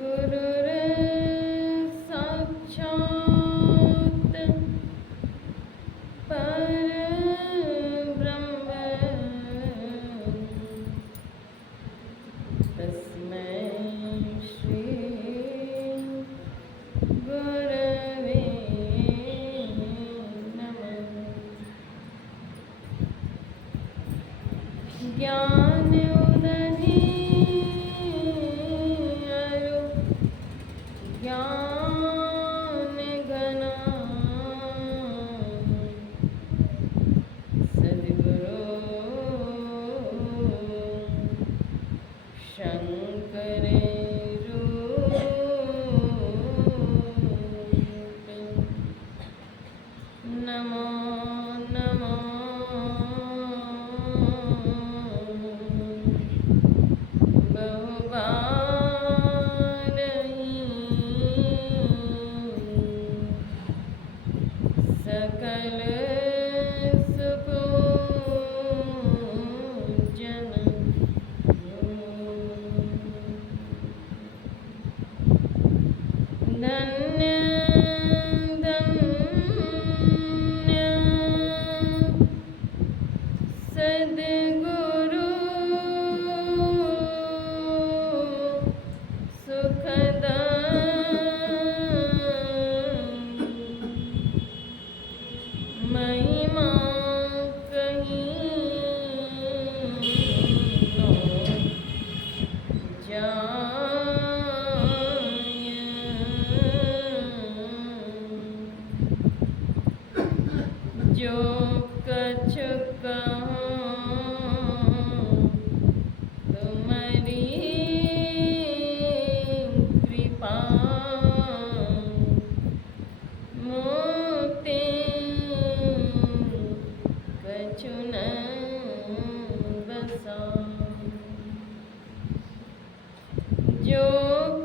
गुरुर्साक्षात् परब्रह्म तस्मै श्री गुरवे नमः। ज्ञान उदधि अरु ज्ञान घना सद्गुरु शंकर रूप नमो नमो सकल सुपूजन धन्य धन्य सद्गुरु सुखदा महिमा कहीं नो जाय। जो कछ कहूँ तुम्हारी कृपा मोते कछु न बसाऊं। जो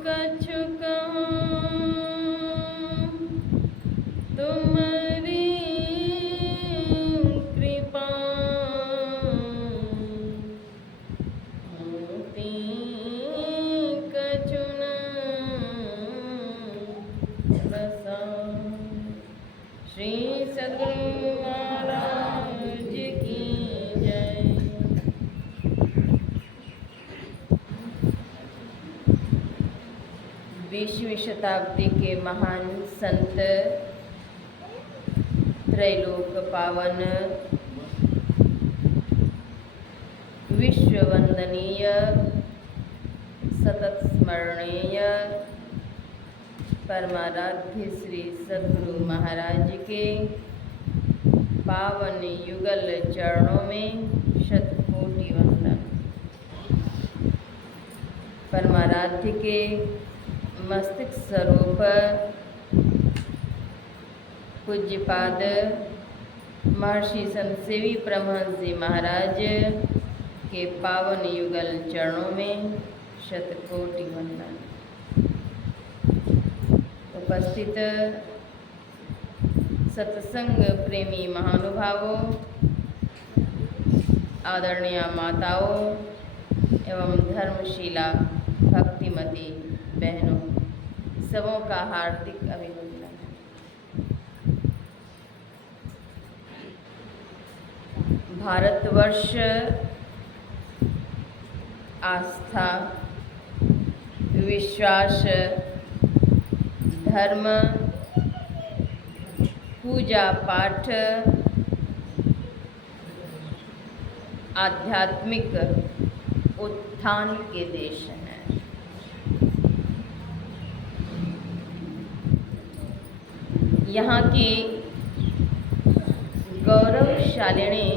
कछु कहूँ तुम्हारी कृपा मोते कछु न बसाऊं। श्री सद्गुरु महाराज की जय। बीसवीं शताब्दी के महान संत त्रैलोक पावन विश्व वंदनीय सतत स्मरणीय परमाराध्य श्री सद्गुरु महाराज के पावन युगल चरणों में शतकोटि वंदन। परमाराध्य के मस्तिष्क स्वरूप पूज्यपाद महर्षि संत सेवी परमहंस जी महाराज के पावन युगल चरणों में शतकोटि वंदन। उपस्थित सत्संग प्रेमी महानुभावों, आदरणीय माताओं एवं धर्मशीला भक्तिमती बहनों, सबों का हार्दिक अभिनंदन। भारतवर्ष आस्था, विश्वास, धर्म, पूजा पाठ, आध्यात्मिक उत्थान के देश हैं। यहाँ की गौरवशालिनी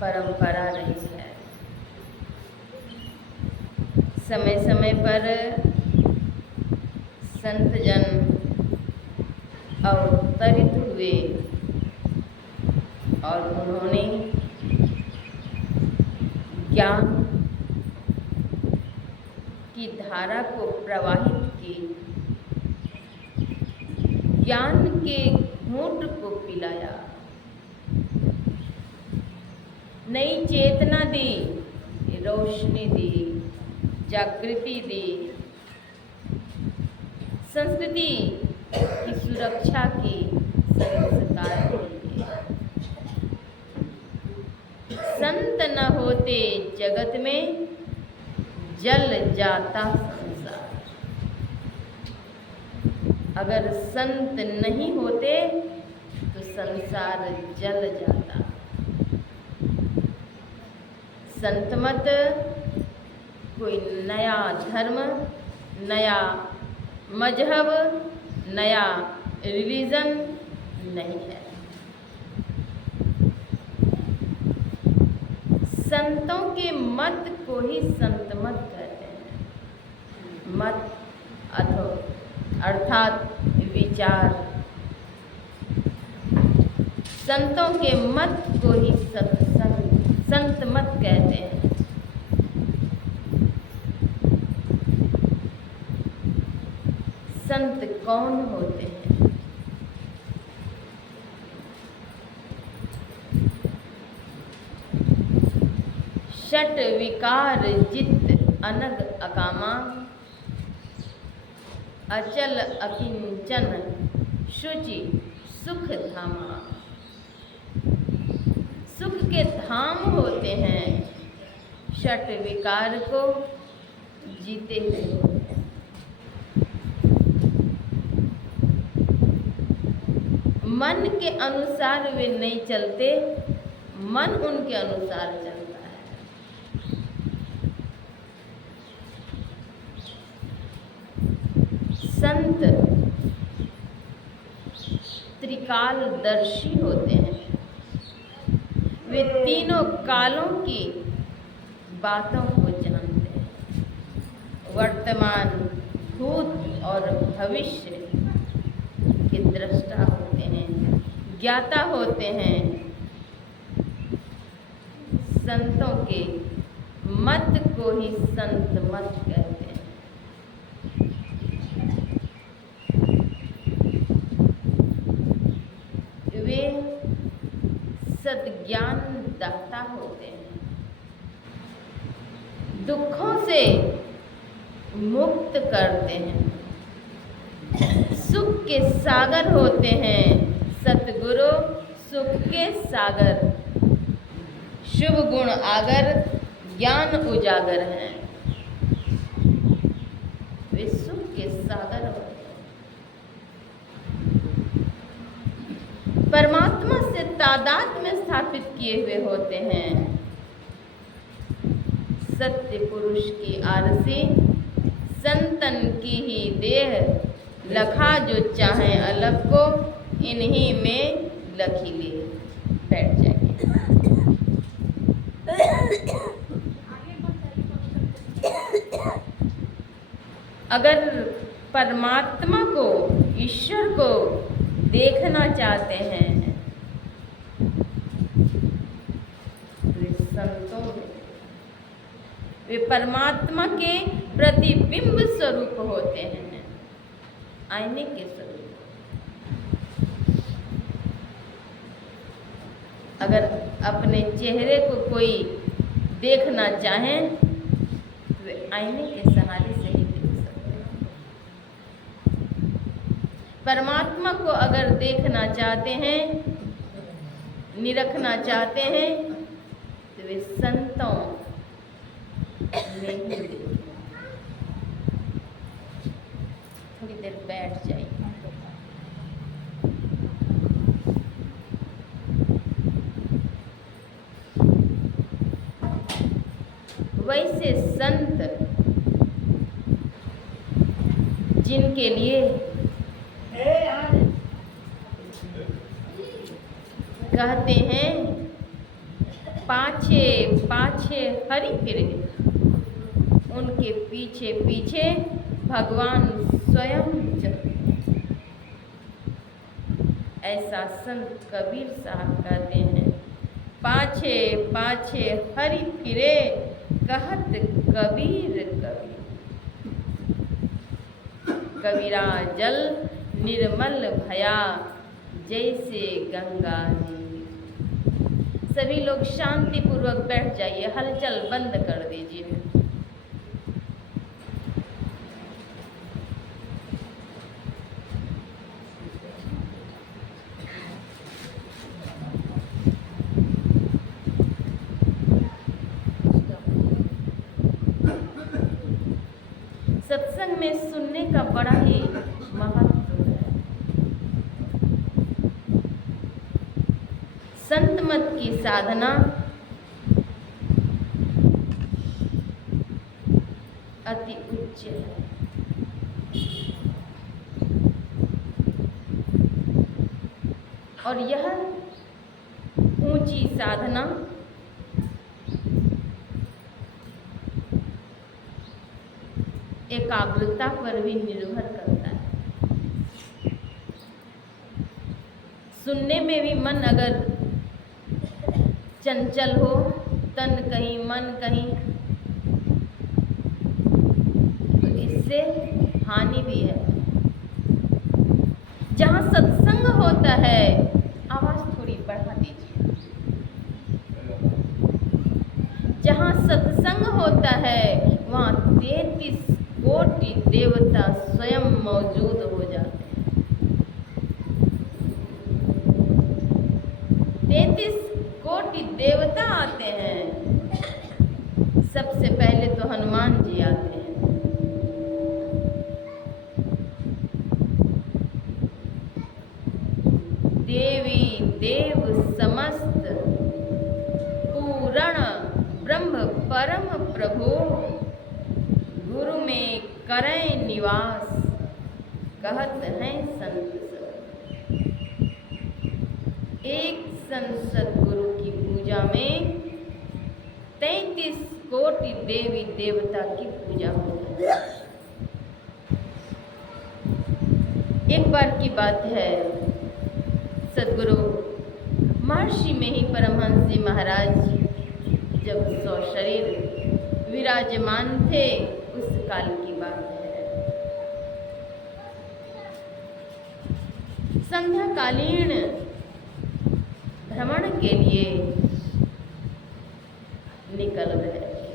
परंपरा रही है। समय समय पर संत जन अवतरित हुए और उन्होंने ज्ञान की धारा को प्रवाहित की, ज्ञान के घूंट को पिलाया, नई चेतना दी, रोशनी दी, जागृति दी, संस्कृति की सुरक्षा की संस्कार के लिए। संत न होते जगत में जल जाता संसार। अगर संत नहीं होते तो संसार जल जाता। संत मत कोई नया धर्म, नया मजहब, नया रिलीजन नहीं है। संतों के मत को ही संत मत कहते हैं। मत अर्थात विचार। संतों के मत को ही संत मत कहते हैं। संत कौन होते हैं? षट विकार जित अनग अकामा, अचल अकिंचन शुचि सुख धामा। सुख के धाम होते हैं, षट विकार को जीते हुए होते हैं। मन के अनुसार वे नहीं चलते, मन उनके अनुसार चलता है। संत त्रिकालदर्शी होते हैं। वे तीनों कालों की बातों को जानते हैं। वर्तमान, भूत और भविष्य के दृष्टा होते हैं, ज्ञाता होते हैं। संतों के मत को ही संत मत कहते हैं। वे सद्ज्ञान दाता होते हैं। दुखों से मुक्त करते हैं। सुख के सागर होते हैं सतगुरु, सुख के सागर। शुभ गुण आगर, ज्ञान उजागर हैं। वे सुख के सागर होते हैं। परमात्मा से तादाद में स्थापित किए हुए होते हैं। सत्य पुरुष की आरसी, संतन की ही देह। लखा जो चाहे अलग को, इन्हीं में लखी ले। बैठ जाइए। अगर परमात्मा को, ईश्वर को देखना चाहते हैं तो वे संतों में, वे परमात्मा के प्रतिबिंब स्वरूप होते हैं, आईने के स्वरूप। अगर अपने चेहरे को कोई देखना चाहें तो वे आईने के सहारे से ही देख सकते हैं। परमात्मा को अगर देखना चाहते हैं, निरखना चाहते हैं तो वे संतों में ही देखें। थोड़ी देर बैठ जाइए। वैसे संत जिनके लिए कहते हैं पाछे पाछे हरि फिरे, उनके पीछे पीछे भगवान स्वयं चलते। ऐसा संत कबीर साहब कहते हैं, पाछे पाछे हरि फिरे, कहत कबीर कबीर। कबीरा जल निर्मल भया, जैसे गंगा जी। सभी लोग शांति पूर्वक बैठ जाइए, हलचल बंद कर दीजिए। सत्संग में सुनने का बड़ा ही महत्व है। संत मत की साधना अति उच्च है। और यह ऊंची साधना एकाग्रता पर भी निर्भर करता है। सुनने में भी मन अगर चंचल हो, तन कहीं मन कहीं, तो इससे हानि भी है। जहाँ सत्संग होता है, आवाज थोड़ी बढ़ा दीजिए। जहाँ सत्संग होता है वहाँ 33 कोटि देवता स्वयं मौजूद हो जाते हैं। 33 कोटि देवता आते हैं। सबसे पहले तो हनुमान जी आते हैं। देवी देव समस्त पूर्ण ब्रह्म परम प्रभु गुरु में करें निवास, कहत हैं संत सब। एक संत सद्गुरु की पूजा में 33 कोटि देवी देवता की पूजा होती है। एक बार की बात है, सद्गुरु महर्षि में ही परमहंस जी महाराज जब सशरीर विराजमान थे, उस काल की बात है। संध्याकालीन भ्रमण के लिए निकल रहे थे।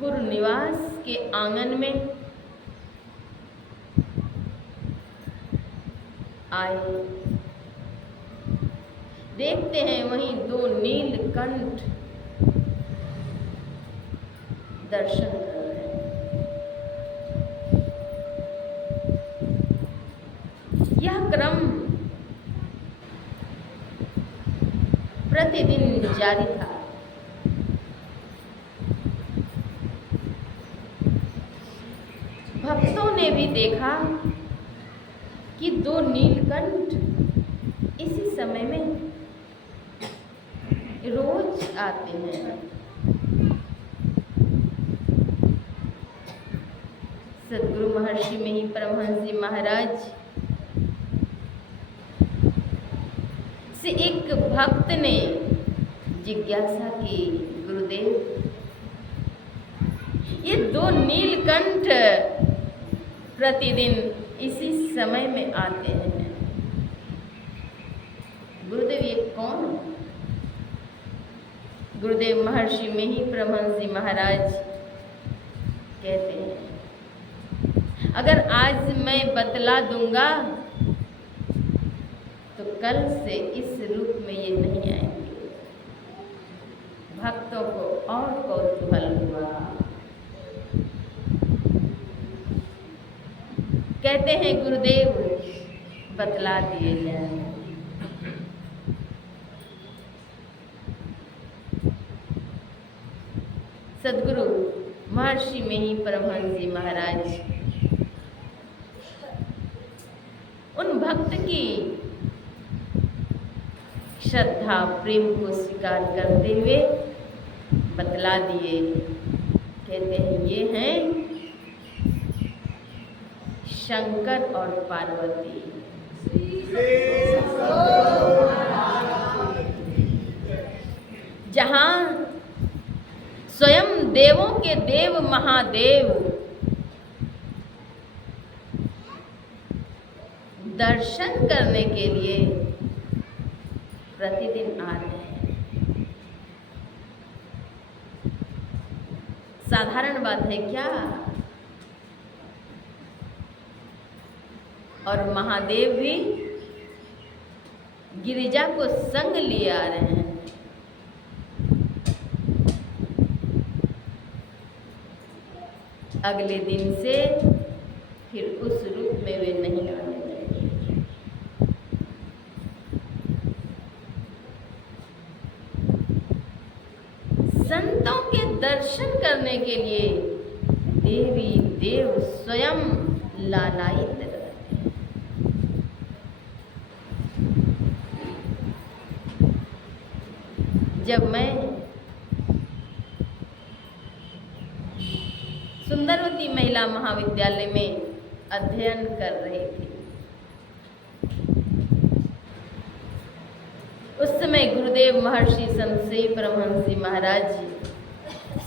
गुरु निवास के आंगन में आए। देखते हैं वहीं 2 नीलकंठ दर्शन कर रहे हैं। यह क्रम प्रतिदिन जारी था। भक्तों ने भी देखा कि 2 नीलकंठ इसी समय में रोज आते हैं। सद्गुरु महर्षि में ही परमहंस जी महाराज से एक भक्त ने जिज्ञासा की, गुरुदेव, ये 2 नीलकंठ प्रतिदिन इसी समय में आते हैं, गुरुदेव ये कौन है? गुरुदेव महर्षि में ही परमहंस जी महाराज कहते हैं, अगर आज मैं बतला दूंगा तो कल से इस रूप में ये नहीं आएंगे। भक्तों को और कौतूहल हुआ। कहते हैं, गुरुदेव बतला दिए जाए। सद्गुरु महर्षि में ही परमहंस जी महाराज उन भक्त की श्रद्धा प्रेम को स्वीकार करते हुए बतला दिए। कहते हैं, ये हैं शंकर और पार्वती। जहाँ स्वयं देवों के देव महादेव दर्शन करने के लिए प्रतिदिन आ रहे हैं। साधारण बात है क्या? और महादेव भी गिरिजा को संग लिए आ रहे हैं। अगले दिन से फिर उस रूप में वे नहीं आने लगे। संतों के दर्शन करने के लिए देवी देव स्वयं लालायित रहते हैं। जब मैं सुंदरवती महिला महाविद्यालय में अध्ययन कर रही थी, उस समय गुरुदेव महर्षि संत परमहंस जी महाराज जी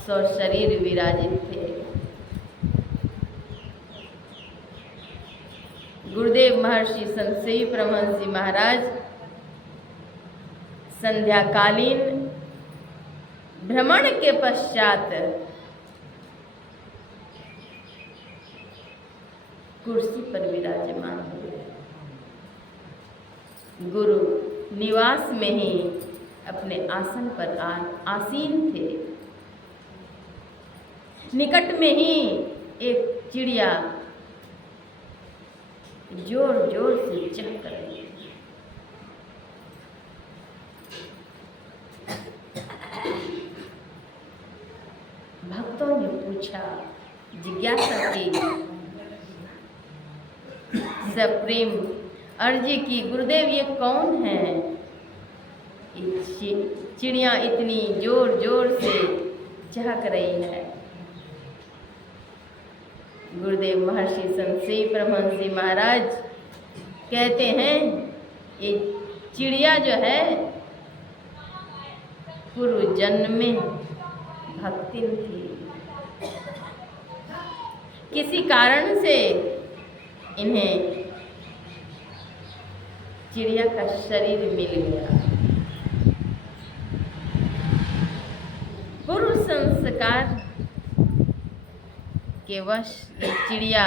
सशरीर विराजित थे। गुरुदेव महर्षि संत परमहंस जी महाराज संध्याकालीन भ्रमण के पश्चात कुर्सी पर विराजमान हुए। गुरु निवास में ही अपने आसन पर आसीन थे। निकट में ही एक चिड़िया जोर जोर से चहक रही थी। भक्तों ने पूछा, जिज्ञासा की, सप्रेम अर्जी की, गुरुदेव ये कौन है? चिड़िया इतनी जोर जोर से चहक रही है। गुरुदेव महर्षि संत परमहंस जी महाराज कहते हैं, ये चिड़िया जो है पूर्व जन्म में भक्तिन थी। किसी कारण से इन्हें चिड़िया का शरीर मिल गया। पूर्व संस्कार के वश चिड़िया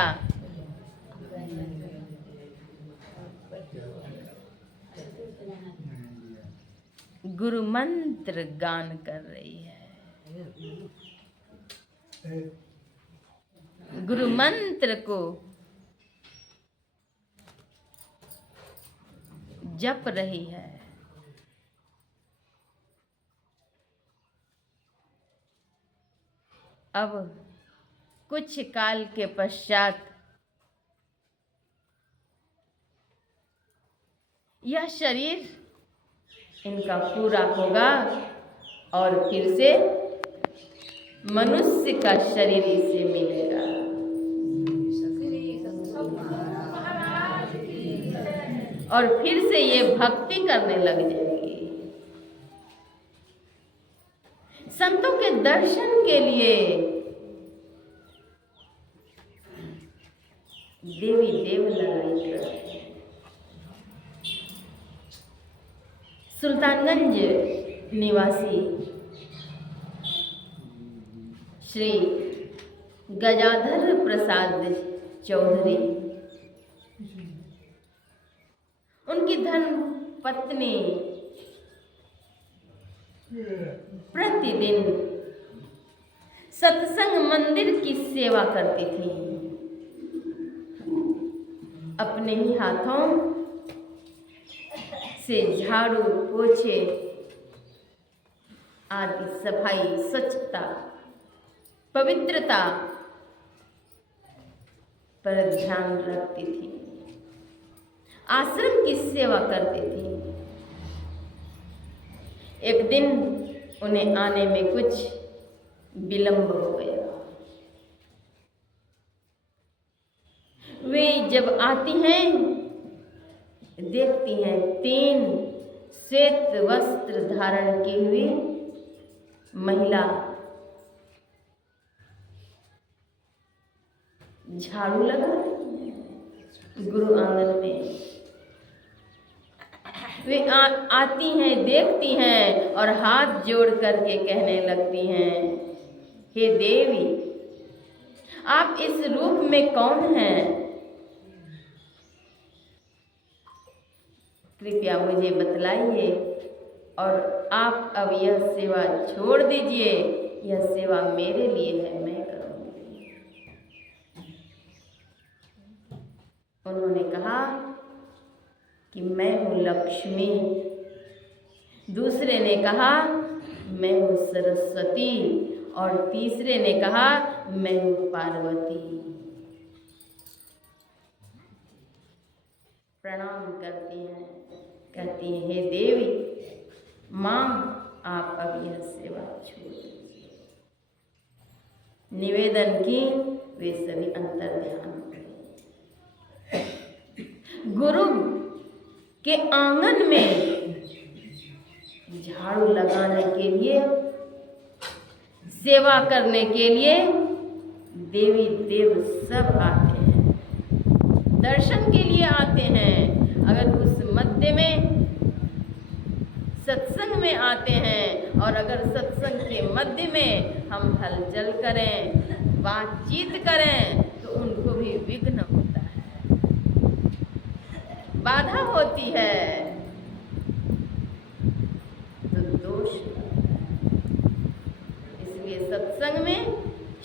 गुरु मंत्र गान कर रही है। गुरु मंत्र को जप रही है। अब कुछ काल के पश्चात यह शरीर इनका पूरा होगा और फिर से मनुष्य का शरीर इसे मिलेगा। और फिर से ये भक्ति करने लग जाएगी। संतों के दर्शन के लिए देवी देव लड़ाई करते हैं। सुल्तानगंज निवासी श्री गजाधर प्रसाद चौधरी, उनकी धर्म पत्नी प्रतिदिन सत्संग मंदिर की सेवा करती थी। अपने ही हाथों से झाड़ू, पोछे आदि सफाई, स्वच्छता, पवित्रता पर ध्यान रखती थी। आश्रम की सेवा करती थी। एक दिन उन्हें आने में कुछ विलंब हो गया। वे जब आती हैं, देखती हैं 3 श्वेत वस्त्र धारण की हुई महिला झाड़ू लगा रही है गुरु आंगन में। वे आती हैं, देखती हैं और हाथ जोड़ करके कहने लगती हैं, हे देवी, आप इस रूप में कौन हैं? कृपया मुझे बतलाइए और आप अब यह सेवा छोड़ दीजिए। यह सेवा मेरे लिए है, मैं करूँगी। कि मैं हूँ लक्ष्मी, दूसरे ने कहा मैं हूँ सरस्वती, और तीसरे ने कहा मैं हूँ पार्वती। प्रणाम करती हैं, कहती हैं हे देवी माँ, आप अब यह सेवा छोड़ दीजिए। निवेदन की, वे सभी अंतर ध्यान हो गए। गुरु के आंगन में झाड़ू लगाने के लिए, सेवा करने के लिए देवी देव सब आते हैं, दर्शन के लिए आते हैं। अगर उस मध्य में सत्संग में आते हैं, और अगर सत्संग के मध्य में हम हलचल करें, बातचीत करें, तो उनको भी विघ्न होता है, बाधा होती है, तो दोष लगता है। इसलिए सत्संग में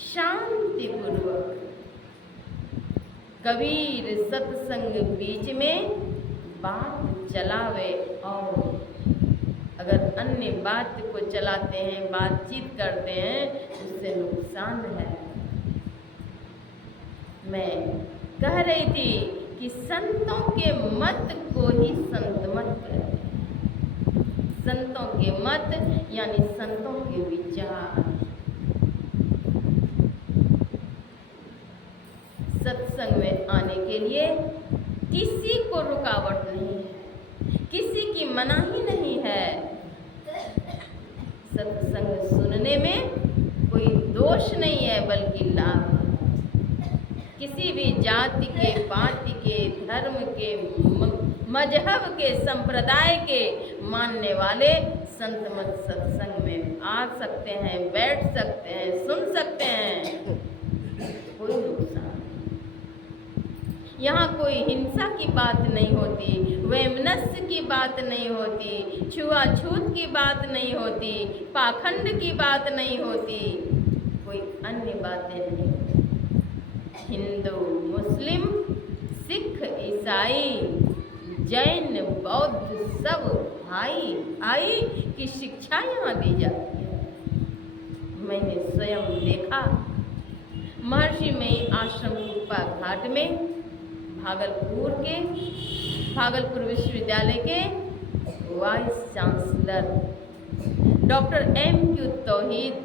शांति पूर्वक, कबीर सत्संग बीच में बात चलावे, और अगर अन्य बात को चलाते हैं, बातचीत करते हैं, उससे नुकसान है। मैं कह रही थी कि संतों के मत को ही संत मत कहते हैं। संतों के मत यानी संतों के विचार। सत्संग में आने के लिए किसी को रुकावट नहीं है, किसी की मनाही नहीं है। सत्संग सुनने में कोई दोष नहीं है, बल्कि लाभ है। किसी भी जाति के, पार्टी के, धर्म के, मजहब के, संप्रदाय के मानने वाले संत मत सत्संग में आ सकते हैं, बैठ सकते हैं, सुन सकते हैं, कोई नुकसान। यहाँ कोई हिंसा की बात नहीं होती, वैमनस्य की बात नहीं होती, छुआछूत की बात नहीं होती, पाखंड की बात नहीं होती, कोई अन्य बातें नहीं होती। हिंदू, मुस्लिम, सिख, ईसाई, जैन, बौद्ध सब भाई की शिक्षा यहाँ दी जाती है। मैंने स्वयं देखा महर्षि मई आश्रम कुप्पा घाट में भागलपुर विश्वविद्यालय के वाइस चांसलर डॉक्टर M.Q. तौहीद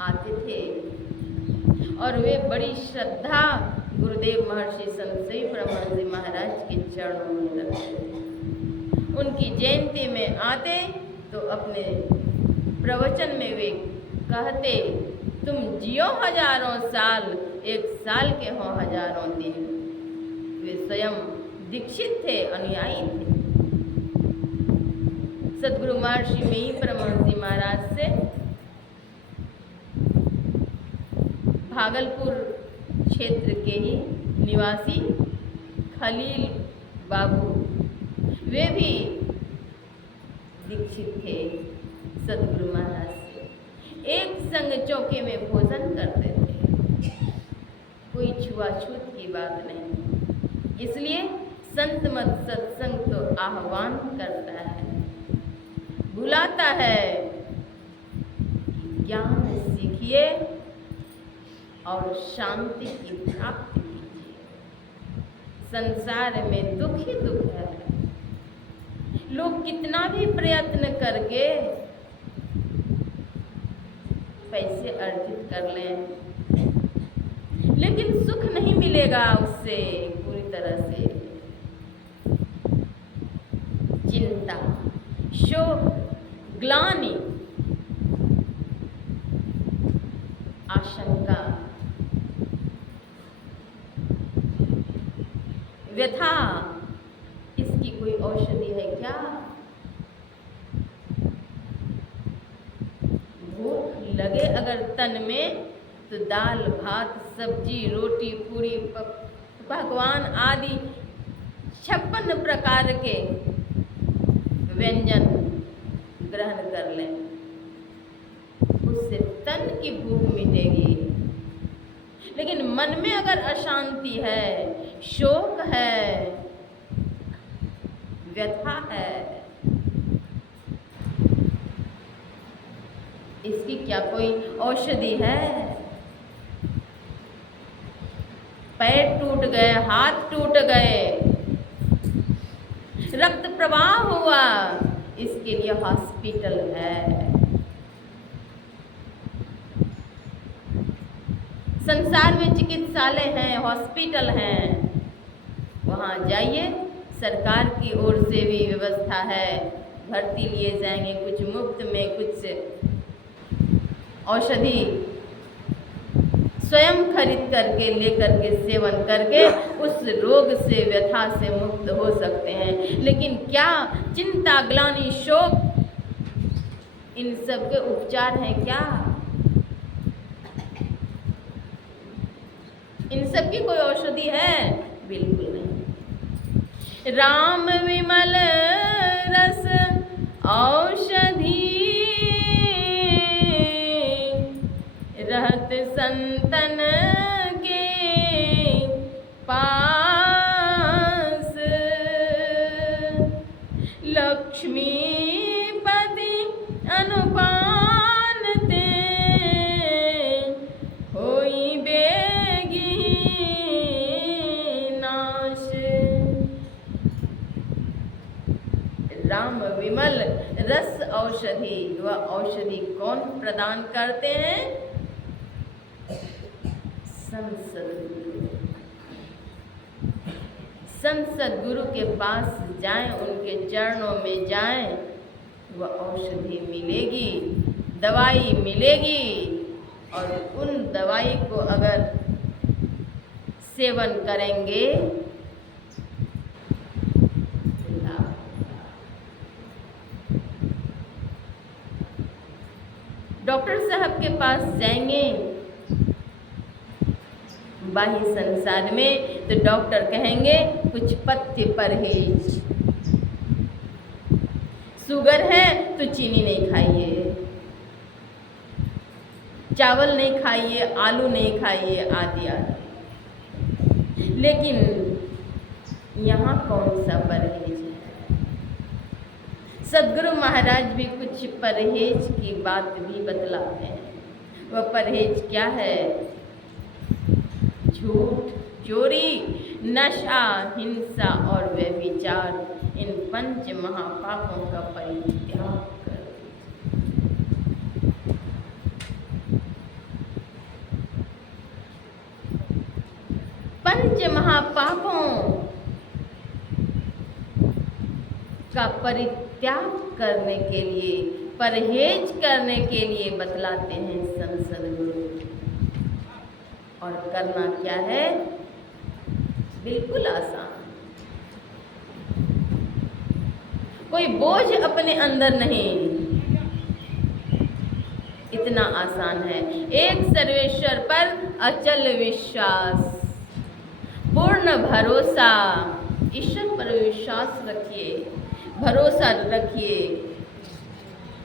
आते थे, और वे बड़ी श्रद्धा गुरुदेव महर्षि संत श्री परमानंद जी महाराज के चरणों में रखते थे। उनकी जयंती में आते तो अपने प्रवचन में वे कहते, तुम जियो हजारों साल, एक साल के हो हजारों दिन। वे स्वयं दीक्षित थे, अनुयायी थे। सद्गुरु महर्षि मई परमानंद जी महाराज से भागलपुर क्षेत्र के ही निवासी खलील बाबू, वे भी दीक्षित थे सद्गुरु महाराज से। एक संग चौके में भोजन करते थे, कोई छुआछूत की बात नहीं। इसलिए संत मत सत्संग तो आह्वान करता है, बुलाता है, ज्ञान सीखिए और शांति की प्राप्ति कीजिए। संसार में दुख ही दुख है। लोग कितना भी प्रयत्न करके पैसे अर्जित कर लें, लेकिन सुख नहीं मिलेगा उससे पूरी तरह से। चिंता, शोक, ग्लानि, आशंका, व्यथा, इसकी कोई औषधि है क्या? भूख लगे अगर तन में, तो दाल भात सब्जी रोटी पूरी पकवान आदि 56 प्रकार के व्यंजन ग्रहण कर लें, उससे तन की भूख मिटेगी। लेकिन मन में अगर अशांति है, शोक है, व्यथा है। इसकी क्या कोई औषधि है? पैर टूट गए, हाथ टूट गए, रक्त प्रवाह हुआ, इसके लिए हॉस्पिटल है। संसार में चिकित्सालय हैं, हॉस्पिटल हैं, वहाँ जाइए, सरकार की ओर से भी व्यवस्था है, भर्ती लिए जाएंगे, कुछ मुफ्त में, कुछ औषधि स्वयं खरीद करके लेकर के सेवन करके उस रोग से, व्यथा से मुक्त हो सकते हैं। लेकिन क्या चिंता, ग्लानि, शोक, इन सब के उपचार हैं क्या? इन सब की कोई औषधि है? बिल्कुल नहीं। राम विमल रस औषधि रहत संतन के पास, लक्ष्मीपति अनुपान ते होई बेगी नाश। राम विमल रस औषधि, वह औषधि कौन प्रदान करते हैं? संसद गुरु के पास जाएं, उनके चरणों में जाएं, वह औषधि मिलेगी, दवाई मिलेगी, और उन दवाई को अगर सेवन करेंगे डॉक्टर साहब के पास जाएंगे बाह्य संसार में, तो डॉक्टर कहेंगे कुछ पथ्य परहेज, शुगर है तो चीनी नहीं खाइए, चावल नहीं खाइए, आलू नहीं खाइए, आदि आदि। लेकिन यहाँ कौन सा परहेज है? सद्गुरु महाराज भी कुछ परहेज की बात भी बतलाते हैं। वह परहेज क्या है? झूठ, चोरी, नशा, हिंसा और व्यभिचार, इन पंच महापापों का परित्याग कर। पंच महापापों का परित्याग करने के लिए, परहेज करने के लिए बतलाते हैं संसद गुरु। और करना क्या है? बिल्कुल आसान, कोई बोझ अपने अंदर नहीं, इतना आसान है। एक सर्वेश्वर पर अचल विश्वास, पूर्ण भरोसा, ईश्वर पर विश्वास रखिए, भरोसा रखिए,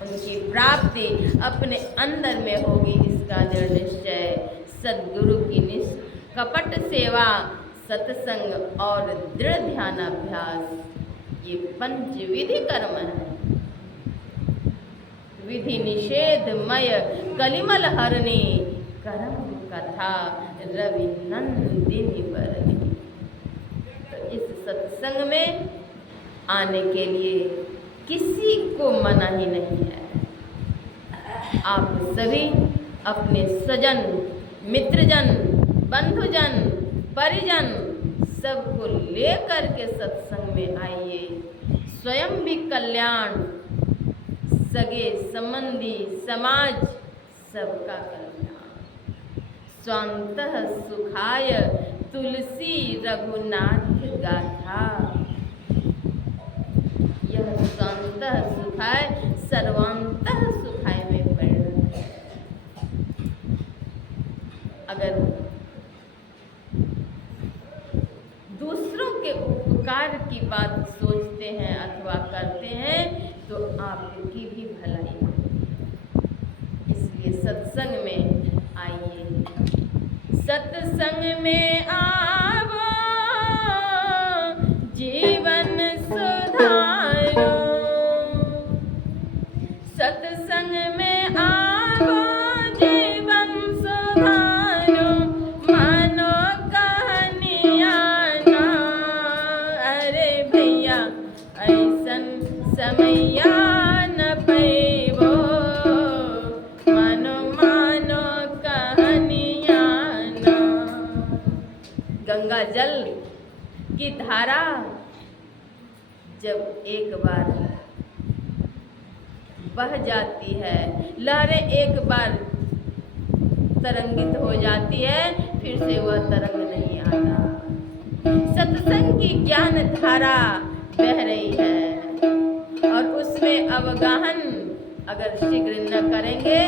उनकी प्राप्ति अपने अंदर में होगी, इसका दृढ़ निश्चय। सद्गुरु की निष्कपट सेवा, सत्संग और दृढ़ ध्यानाभ्यास, ये पंचविधि कर्म है। विधि निषेधमय कलिमल हरणी, कर्म कथा रवि नंदिनी बरनी। तो इस सत्संग में आने के लिए किसी को मना ही नहीं है। आप सभी अपने स्वजन, मित्रजन, बंधुजन, परिजन सबको लेकर के सत्संग में आइए। स्वयं भी कल्याण, सगे संबंधी, समाज, सबका कल्याण। स्वांतः सुखाय तुलसी रघुनाथ गाथा, यह स्वांतः सुखाय सर्वांतः सुखाय में परिणत है। अगर दूसरों के उपकार की बात सोचते हैं अथवा करते हैं तो आपकी भी भलाई होगी। इसलिए सत्संग में आइए, सत्संग में आवो, जीवन सुधार सत्संग में आओ जीवन सुधारो मानो कहानियाँ ना। अरे भैया ऐसन समैया न पैबो मानो मानो कहानियाँ ना। गंगा जल की धारा जब एक बार बह जाती है, लहरें एक बार तरंगित हो जाती है, फिर से वह तरंग नहीं आता। सत्संग की ज्ञान धारा बह रही है और उसमें अवगाहन अगर शीघ्र न करेंगे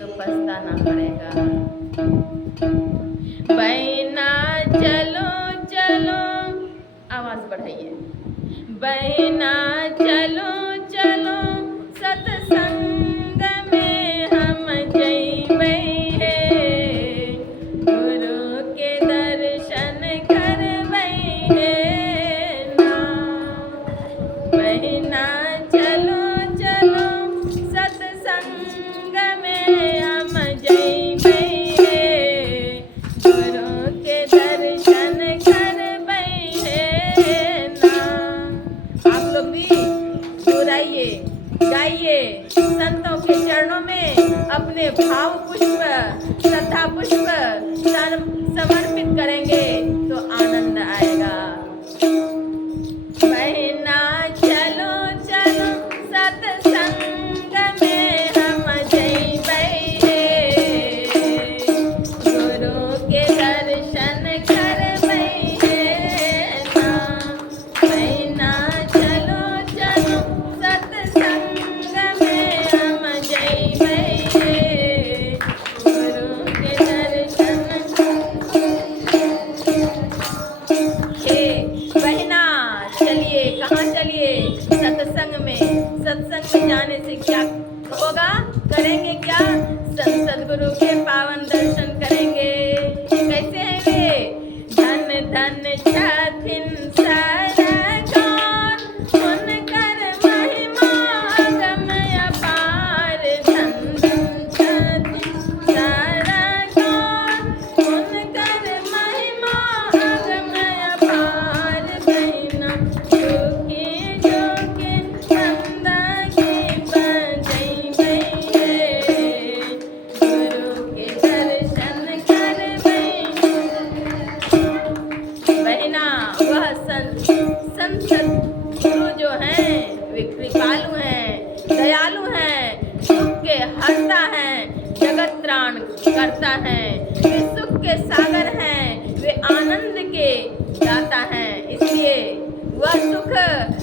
तो पछताना पड़ेगा। बहना चलो चलो, आवाज बढ़ाइए। बहना चलो चलो सत्संग में हम जइबै हे, गुरु के दर्शन करबै हे ना। बहना चलो चलो सत्संग में हम जइबै हे, गुरु के दर्शन करबै हे ना। आप लोग भी दोहराइए, गाइए, संतों के चरणों में अपने भाव पुष्प, श्रद्धा पुष्प समर्पित करेंगे तो आनंद आएगा। बहना चलो चलो सत्संग में हम जइबै हे, गुरु के दर्शन करबै हे ना। बहना चलो चलो सत्संग में हम जइबै हे, गुरु के दर्शन। हे बहना चलिए, कहाँ चलिए? सत्संग में। सत्संग में जाने से क्या होगा? करेंगे क्या? सद्गुरु के पावन दर्शन करेंगे। कैसे हैं वे? धन धन छथिन सरकार, उनकर महिमा अगम अपार। धन धन छथिन सरकार, उनकर महिमा अगम अपार। बहिना जोके जोके जिंदगी बजइबै हे, गुरु के दर्शन करबै। बहिना वह संत गुरु जो हैं वे कृपालु हैं, दयालु हैं, दुख के हरता हैं, जगत त्राण करता है। वे सुख के सागर हैं, वे आनंद के दाता हैं। इसलिए वह सुख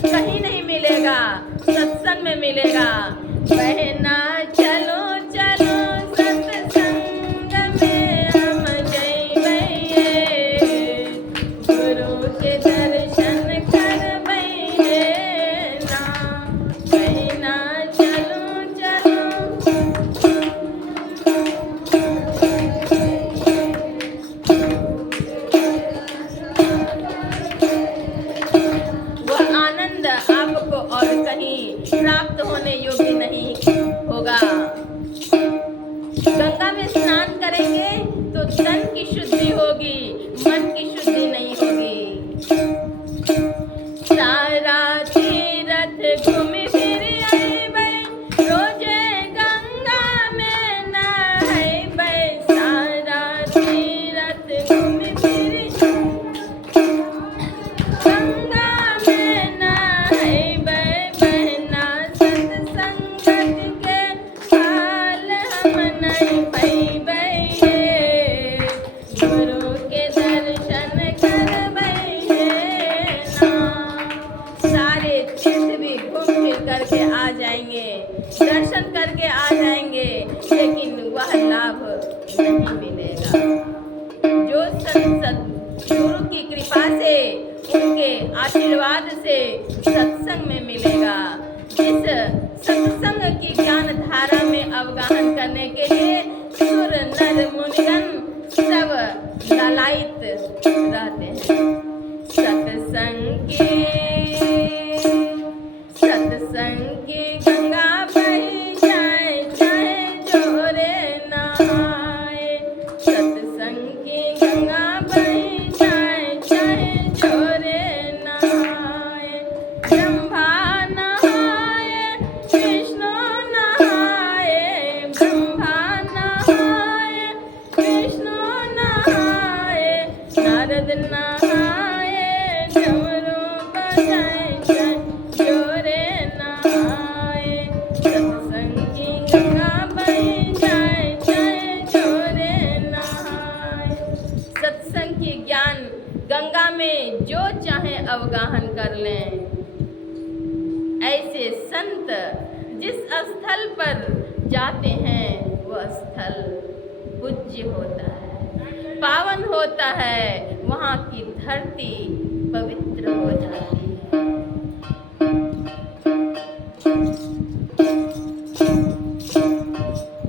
कहीं नहीं मिलेगा, सत्संग में मिलेगा। बहना चलो चलो सत्संग में हम जइबै हे, गुरु के दर्शन करबै हे ना। बहना चलो चलो वह आनंद आपको और कहीं प्राप्त होने योग्य नहीं होगा। गंगा में स्नान करेंगे तो तन की शुद्धि होगी, मन की शुद्धि नहीं होगी। सारा तीरथ घूमि फिर अइबै, रोजे गंगा में नहइबै। सारा तीरथ घूमि फिर गंगा में नहइबै। बहना सत्संगत के फल हम नहीं पइबै हे, गुरु के दर्शन करबै हे ना। सारे तीर्थ भी घूम फिर करके आ जाएंगे, दर्शन करके आ जाएंगे, लेकिन वह लाभ नहीं मिलेगा जो सद्गुरु की कृपा से, उनके आशीर्वाद से सत्संग में मिलेगा। इस सत्संग की ज्ञान धारा में अवगाहन करने के लिए सुर नर मुनिगण सब लालायित रहते हैं। सत्संग की गंगा बही जाए नहाए डमरू बजाए जोरे नहाए सत्संग की गंगा बही जाए जोरे नहाए। सत्संग की ज्ञान गंगा में जो चाहे अवगाहन कर लें। ऐसे संत जिस स्थल पर जाते हैं वह स्थल पूज्य होता है, पावन होता है, वहाँ की धरती पवित्र हो जाती है।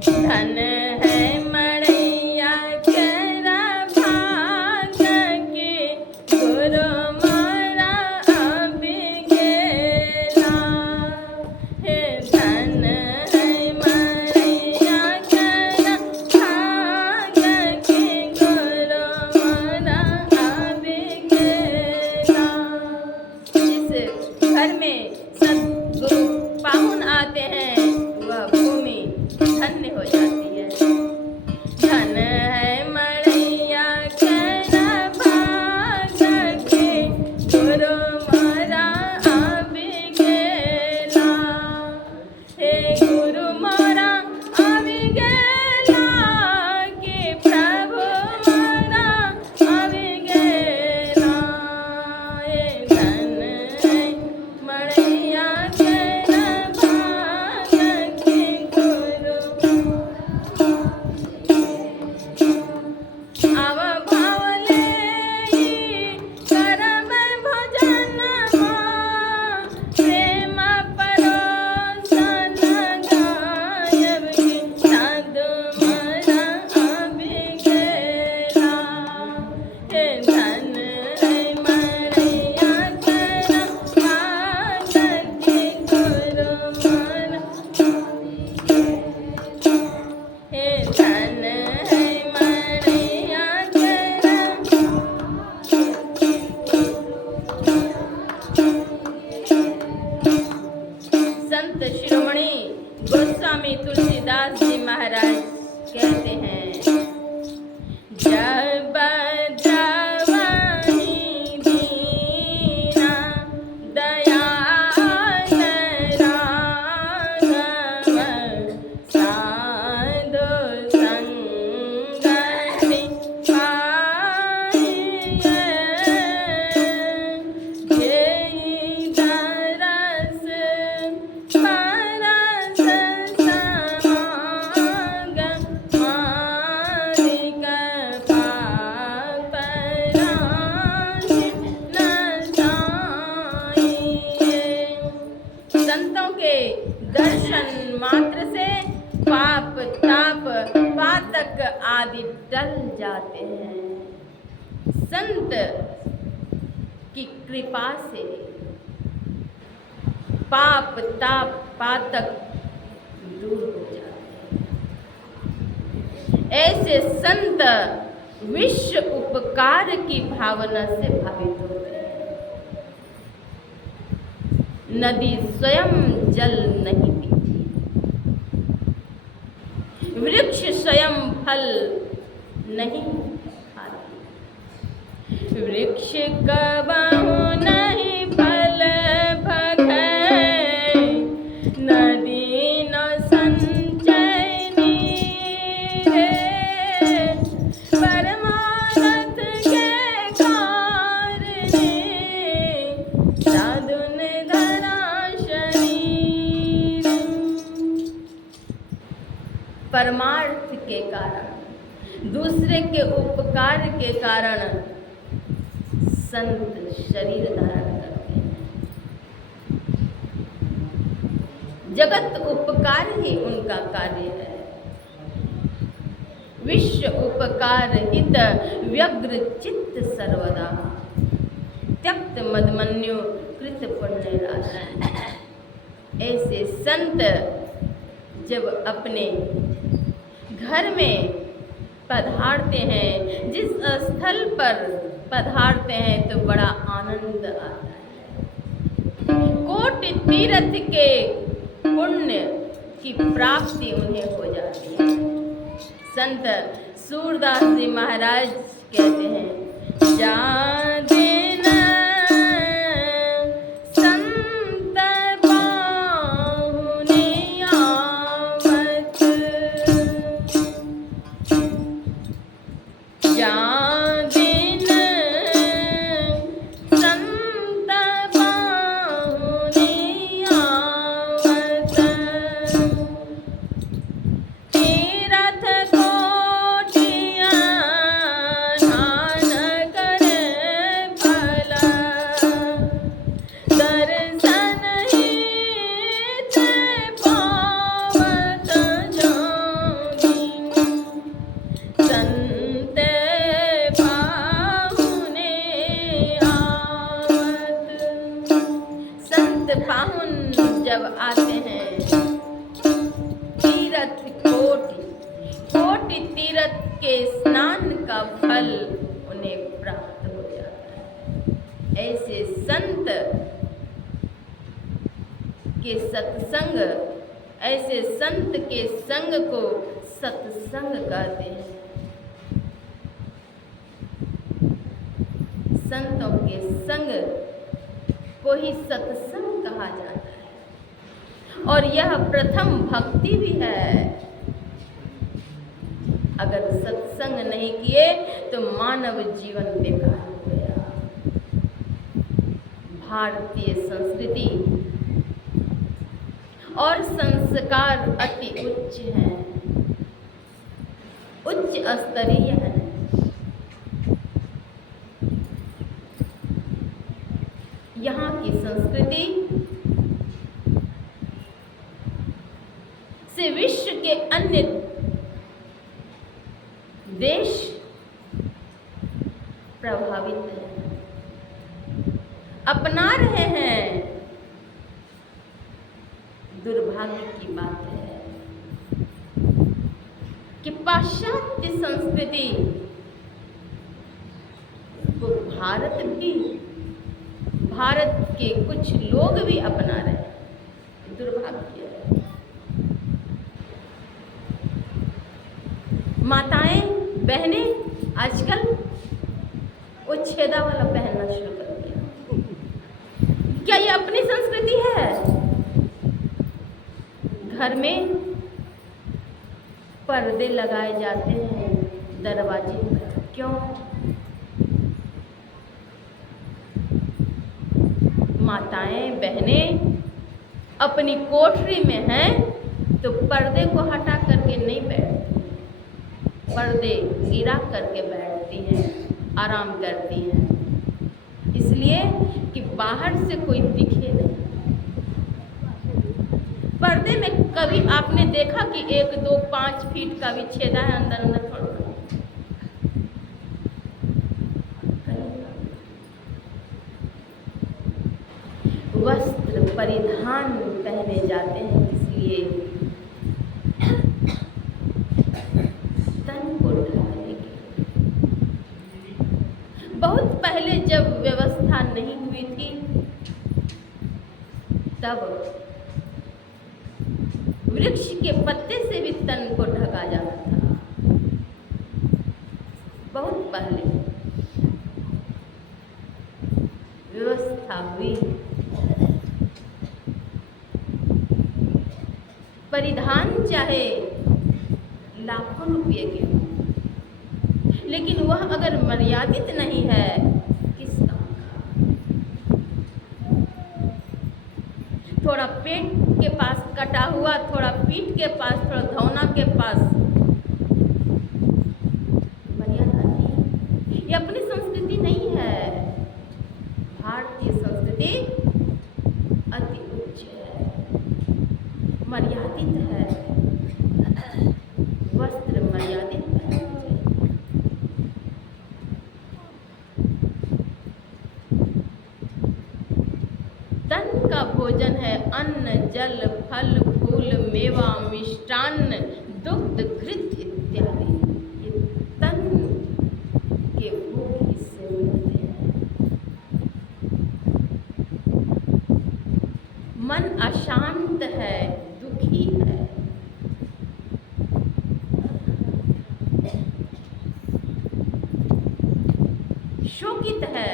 धन है मड़ैया केरा भाग के गुरु मारा अबिगेला। हे धन है मड़ैया केरा भाग के गुरु मारा अबिगेला। जिस घर में सद्गुरु पाहुन आते हैं वह भूमि धन्य हो जाती है। धन है मड़ैया केरा भाग के गुरु मारा अबिगेला। हे गुरु मारा अबिगेला के प्रभु मारा अबिगेला। हे धन है मड़ैया केरा भाग के गुरु आव भावले करब भजन प्रेम परोसन गायब के साधु मारा अबिगेला। हे धन है मड़ैया केरा भाग के गुरु मारा। हे धन है मड़ैया केरा। संत शिरोमणि गोस्वामी तुलसीदास जी महाराज कहते हैं, जब जवानी दीना दयाल राघव साधु संगति पाइए। जेई दरस परस समाग मालिक पाप राशि न जाइए। संतों के दर्शन मात्र से पाप ताप पातक आदि टल जाते हैं। संत की कृपा से पाप ताप पातक दूर हो जाते हैं। ऐसे संत विश्व उपकार की भावना से भावित होते हैं। नदी स्वयं जल नहीं पीती, वृक्ष स्वयं फल नहीं खाते, वृक्ष कबहु नहीं फल भगै, नदी न संचय नीरे, परमानंद के कारणे साधु ने धरा शरीर। परमार्थ के कारण, दूसरे के उपकार के कारण संत शरीर धारण करते हैं। जगत उपकार ही उनका कार्य है। विश्व उपकार हित व्यग्र चित्त सर्वदा, त्यक्त मदमन्यु कृत पुण्य राशि। ऐसे संत जब अपने घर में पधारते हैं, जिस स्थल पर पधारते हैं तो बड़ा आनंद आता है। कोटि तीर्थ के पुण्य की प्राप्ति उन्हें हो जाती है। संत सूरदास जी महाराज कहते हैं, जा फल उन्हें प्राप्त हो जाता है। ऐसे संत के सत्संग, ऐसे संत के संग को सत्संग कहते हैं। संतों के संग को ही सत्संग कहा जाता है और यह प्रथम भक्ति भी है। अगर सत्संग नहीं किए तो मानव जीवन बेकार हो गया। भारतीय संस्कृति और संस्कार अति उच्च हैं, उच्च स्तरीय है। यहाँ की संस्कृति से विश्व के अन्य देश प्रभावित हैं, अपना रहे हैं। दुर्भाग्य की बात है कि पाश्चात्य संस्कृति को भारत के कुछ लोग भी अपना रहे हैं। दुर्भाग्य है। माताएं, बहनें आजकल वो छेदा वाला पहनना शुरू कर दिया। क्या ये अपनी संस्कृति है? घर में पर्दे लगाए जाते हैं दरवाजे पर। क्यों? माताएं, बहनें अपनी कोठरी में हैं तो पर्दे को हटा करके नहीं बैठती, पर्दे गिरा करके बैठती हैं, आराम करती हैं, इसलिए कि बाहर से कोई दिखे नहीं। पर्दे में कभी आपने देखा कि 1, 2, 5 फीट का भी छेदा है अंदर थोड़ा? वस्त्र परिधान पहने जाते हैं, इसलिए तन को ढकने के। बहुत पहले जब व्यवस्था नहीं हुई थी तब वृक्ष के पत्ते से भी तन को ढका जाता था। बहुत पहले व्यवस्था हुई। परिधान चाहे लाखों रुपये के हो, लेकिन वह अगर मर्यादित नहीं है किस काम का? थोड़ा पेट के पास कटा हुआ, थोड़ा पीठ के पास, थोड़ा धौना के पास, मर्यादा नहीं। ये अपनी संस्कृति नहीं है। भारतीय संस्कृति अति उच्च है, मर्यादित है। वस्त्र मर्यादित है। तन का भोजन है अन्न, जल, फल, फूल, मेवा, मिष्टान्न, दुग्ध, घृत इत्यादि। ये तन के भोग इससे मिलते हैं। मन अशांत है, दुखी है, शोकित है,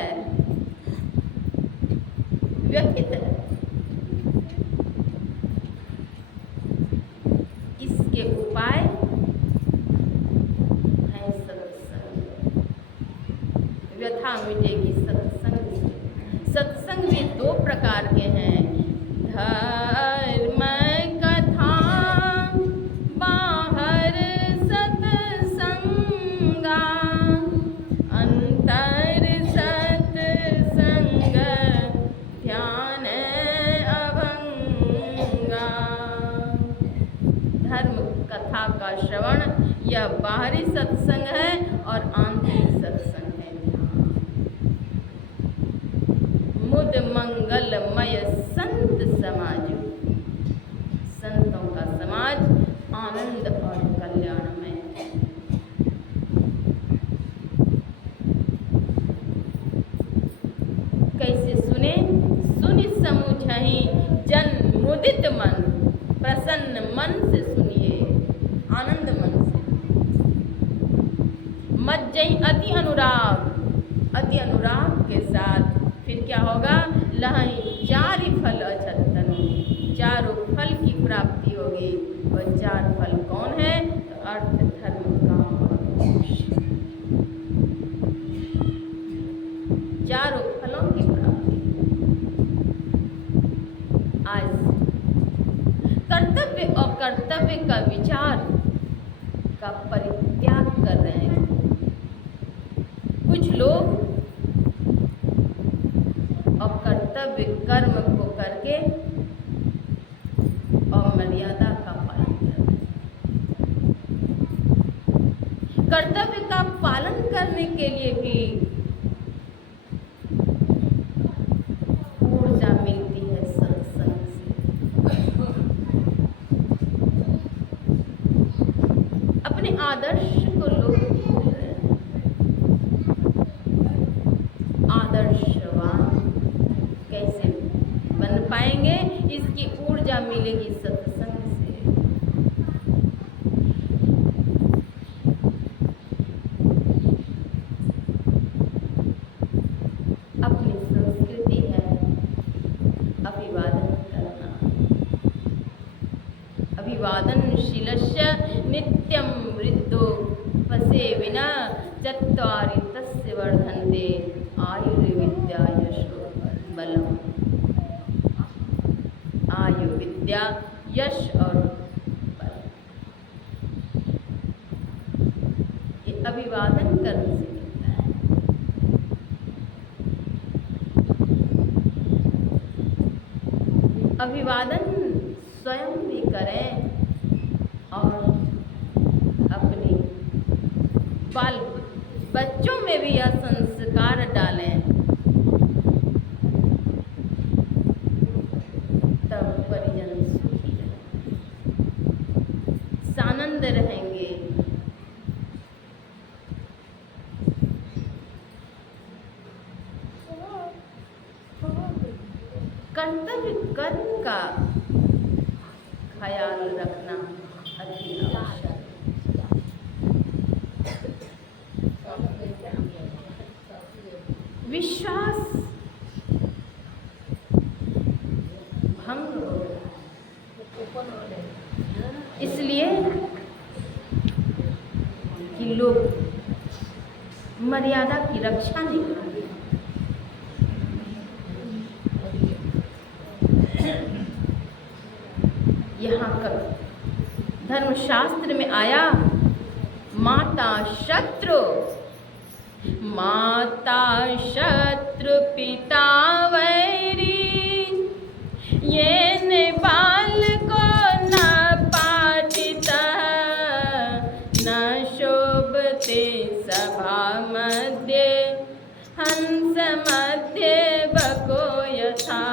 व्यथित है। इसके उपाय है सत्संग। व्यथा मिटेगी सत्संग से। सत्संग भी 2 प्रकार के हैं। धर्म कथा बाहर सत्संगा, अंतर सत्संग ध्यान अभंगा। धर्म कथा का श्रवण यह बाहरी सत्संग है और आंतरिक सत्संग है। मुद मंगलमय संत समाज, संतों का समाज आनंद और कल्याणमय है। कैसे सुने, सुनि समुझहि जन मुदित मन, प्रसन्न मन से सुनिए, आनंद मन से। मज्जई अति अनुराग, अति अनुराग के साथ फिर क्या होगा, लहई चारि फल अछतन, चारों फल की प्राप्ति होगी। और चार फल कौन है, तो अर्थ धर्म काम और मोक्ष, चारों फलों की प्राप्ति। आज कर्तव्य और कर्तव्य का विचार का परित्याग कर रहे हैं कुछ लोग, और कर्तव्य कर्म को करके और मर्यादा का पालन कर रहे हैं। कर्तव्य का पालन करने के लिए भी ऊर्जा मिलती है सत्संग से। अपने आदर्श को लोग भूल रहे हैं। आदर्शवान कैसे बन पाएंगे, इसकी ऊर्जा मिलेगी सत्संग से। अपनी संस्कृति है अभिवादन करना। अभिवादनशीलस्य नित्यं वृद्धो पसे विना चत्वारि तस्य वर्धन्ते आयुर्विद्या यशो बलम। आयु, विद्या, यश और बल, ये अभिवादन करने से मिलता है। अभिवादन स्वयं भी करें और अपने बाल बच्चों में भी यह संस्कार डालें, तब परिजन सुखी रहेंगे, सानंद रहेंगे। कर्तव्य कर्म का ख्याल रखना अति आवश्यक। विश्वास भंग हो रहा है, इसलिए कि लोग मर्यादा की रक्षा नहीं कर रहे। यहाँ कर धर्मशास्त्र में आया, माता शत्रु, माता शत्रु पिता वैरी, ये ने बाल को न पाठिता, न शोभते सभा मध्य, हंस मध्य बको यथा।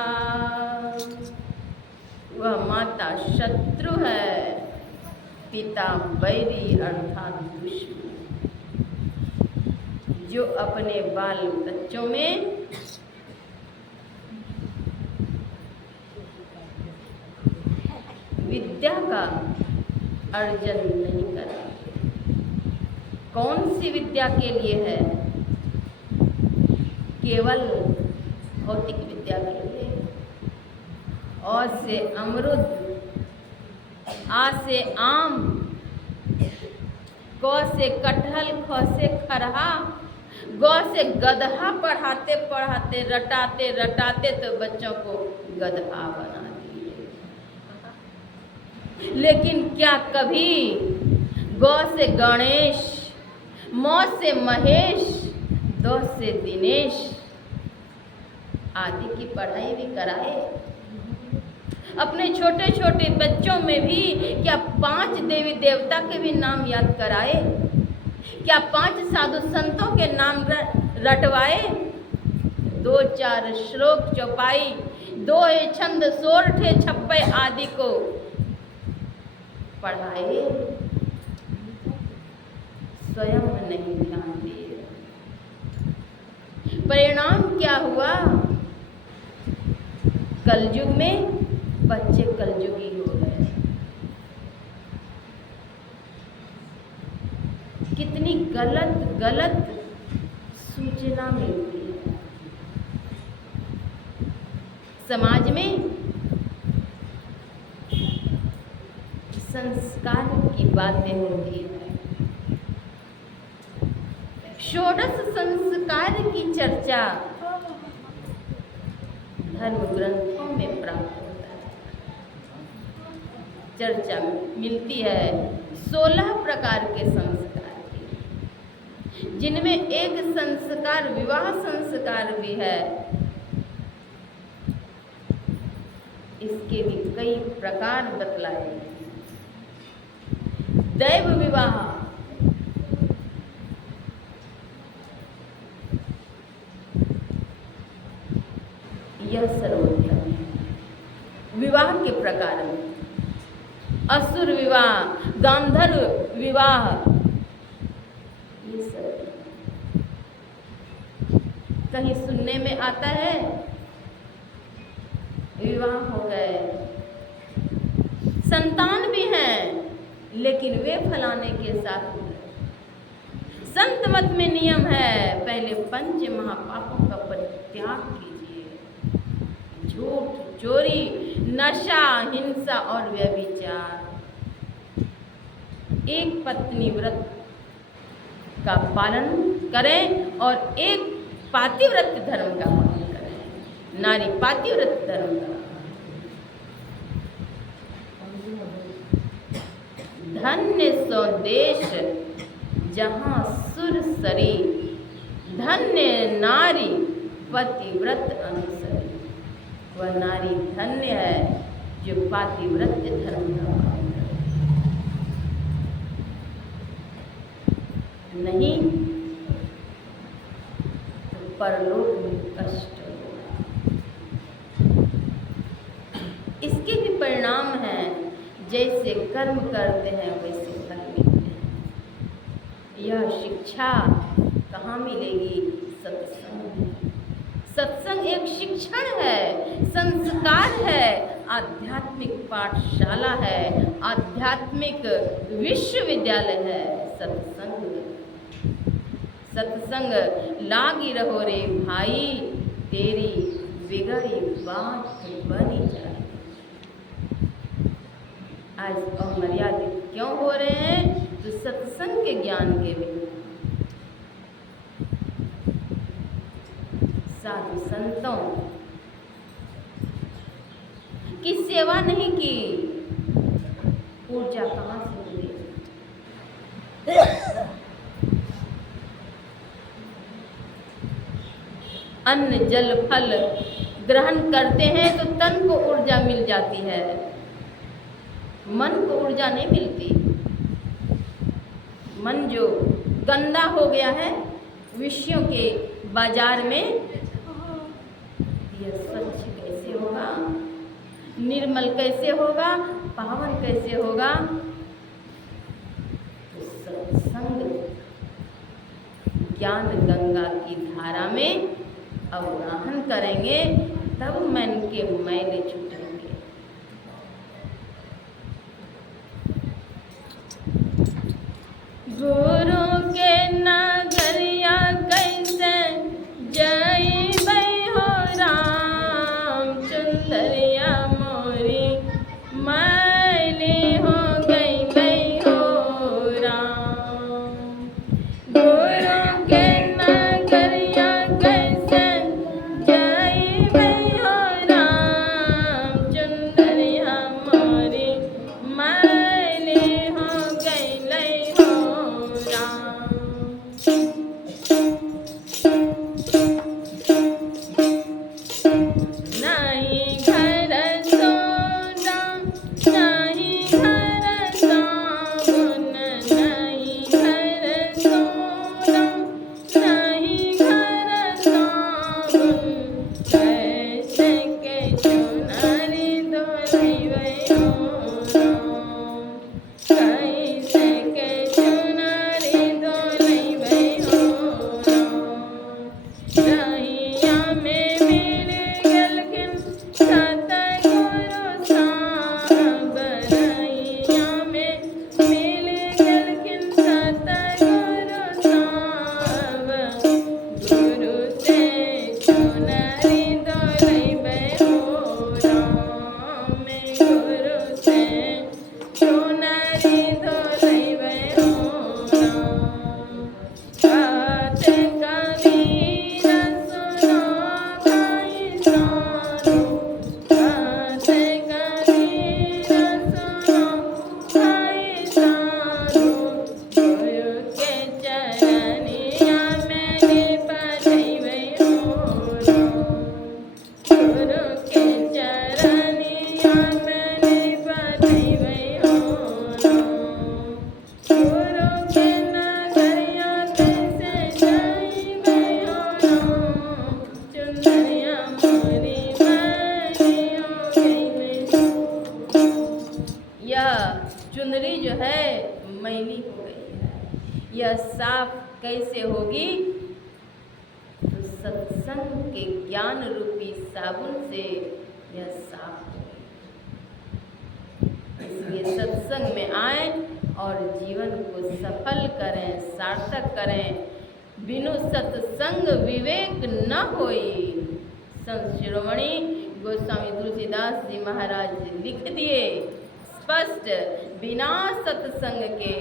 वह माता शत्रु है, पिता वैरी अर्थात दुश्मन, जो अपने बाल बच्चों में विद्या का अर्जन नहीं कराते। कौन सी विद्या के लिए है? केवल भौतिक विद्या के लिए। अ से अमरुद, आ से आम, क से कटहल, ख से खरहा, ग से गदहा पढ़ाते पढ़ाते रटाते रटाते तो बच्चों को गदहा बना दिए। लेकिन क्या कभी ग से गणेश, म से महेश, द से दिनेश आदि की पढ़ाई भी कराए? अपने छोटे छोटे बच्चों में भी क्या 5 देवी देवता के भी नाम याद कराए? क्या 5 साधु संतों के नाम रटवाए? 2-4 श्लोक चौपाई, 2 छंद सोरठे छप्पे आदि को पढ़ाए? स्वयं नहीं ध्यान दिए। परिणाम क्या हुआ? कलयुग में बच्चे कलयुगी हो गए। कितनी गलत गलत सूचना मिलती है समाज में। संस्कार की बातें होती है, षोडश संस्कार की चर्चा धर्म ग्रंथों में प्राप्त होता है। चर्चा मिलती है 16 प्रकार के संस्कार की, जिनमें एक संस्कार विवाह संस्कार भी है। इसके भी कई प्रकार बतलाए हैं। दैव विवाह, यह सर्वोत्तम है। विवाह के प्रकार में असुर विवाह, गांधर्व विवाह, ये सब कहीं सुनने में आता है। विवाह हो गए, संतान भी हैं, लेकिन वे फलाने के साथ हो गए। संत मत में नियम है, पहले पंच महापापों का परित्याग कीजिए। झूठ, चोरी, नशा, हिंसा और व्यभिचार। एक पत्नी व्रत का पालन करें और एक पातिव्रत धर्म का पालन करें। नारी पातिव्रत धर्म का। धन्य सो देश जहाँ सुर सरी, धन्य नारी पतिव्रत अनुसरी। वह नारी धन्य है जो पातिव्रत धर्म का पालन करे। नहीं तो परलोक में कष्ट होगा। इसके भी परिणाम हैं, जैसे कर्म करते हैं वैसे फल मिलते हैं। यह शिक्षा कहाँ मिलेगी? सत्संग में। सत्संग एक शिक्षण है, संस्कार है, आध्यात्मिक पाठशाला है, आध्यात्मिक विश्वविद्यालय है। सत्संग, सत्संग लागी रहो रे भाई, तेरी बिगड़ी बात बनी जाए। आज अमर्यादित क्यों हो रहे हैं? तो सत्संग के ज्ञान के भी। साधु संतों की सेवा नहीं की, ऊर्जा कहाँ से मिली? अन्न जल फल ग्रहण करते हैं तो तन को ऊर्जा मिल जाती है, मन को ऊर्जा नहीं मिलती। मन जो गंदा हो गया है विषयों के बाजार में, यह स्वच्छ कैसे होगा? निर्मल कैसे होगा? पावन कैसे होगा? तो सत्संग ज्ञान गंगा की धारा में अवगाहन करेंगे, तब मन के मैले छूटेंगे। गुरु के नगरिया कैसे जइबै हो राम, चुंदरिया मोरी मैले हो गई हो राम। गुरु के नगरिया कैसे जइबै हो राम, चुंदरिया मोरी मैले हो गई हो राम। नहीं घर सोना, नहीं घर साबुन, नहीं घर सोना, नहीं घर साबुन, कैसे के चुनरी धोइबै हो राम, कैसे के चुनरी धोइबै हो राम। रहिया में मिल गेलखिन साफ कैसे होगी? तो सत्संग के ज्ञान रूपी साबुन से यह साफ होगी। इसलिए सत्संग में आए और जीवन को सफल करें, सार्थक करें। बिनु सत्संग विवेक न होई। संत शिरोमणि गोस्वामी तुलसीदास जी महाराज लिख दिए स्पष्ट, बिना सत्संग के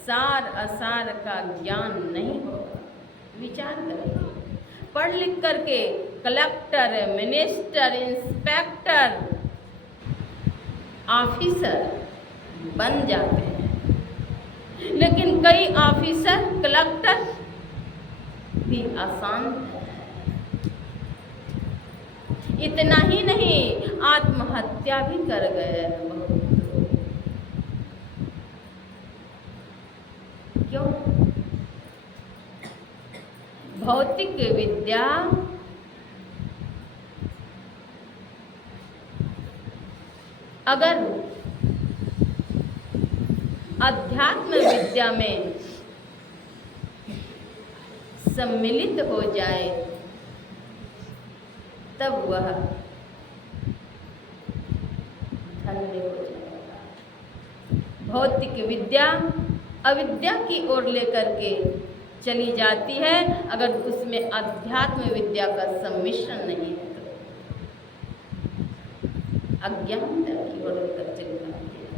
सार असार का ज्ञान नहीं होगा। विचार करेंगे, पढ़ लिख करके कलेक्टर, मिनिस्टर, इंस्पेक्टर, ऑफिसर बन जाते हैं, लेकिन कई ऑफिसर, कलेक्टर भी अशांत है। इतना ही नहीं, आत्महत्या भी कर गए बहुत लोग। क्यों? भौतिक विद्या अगर अध्यात्म विद्या में सम्मिलित हो जाए तब वह धन्य हो जाएगा। भौतिक विद्या अविद्या की ओर लेकर के चली जाती है, अगर उसमें अध्यात्म विद्या का सम्मिश्रण नहीं है तो अज्ञानता की ओर लेकर चली जाती है।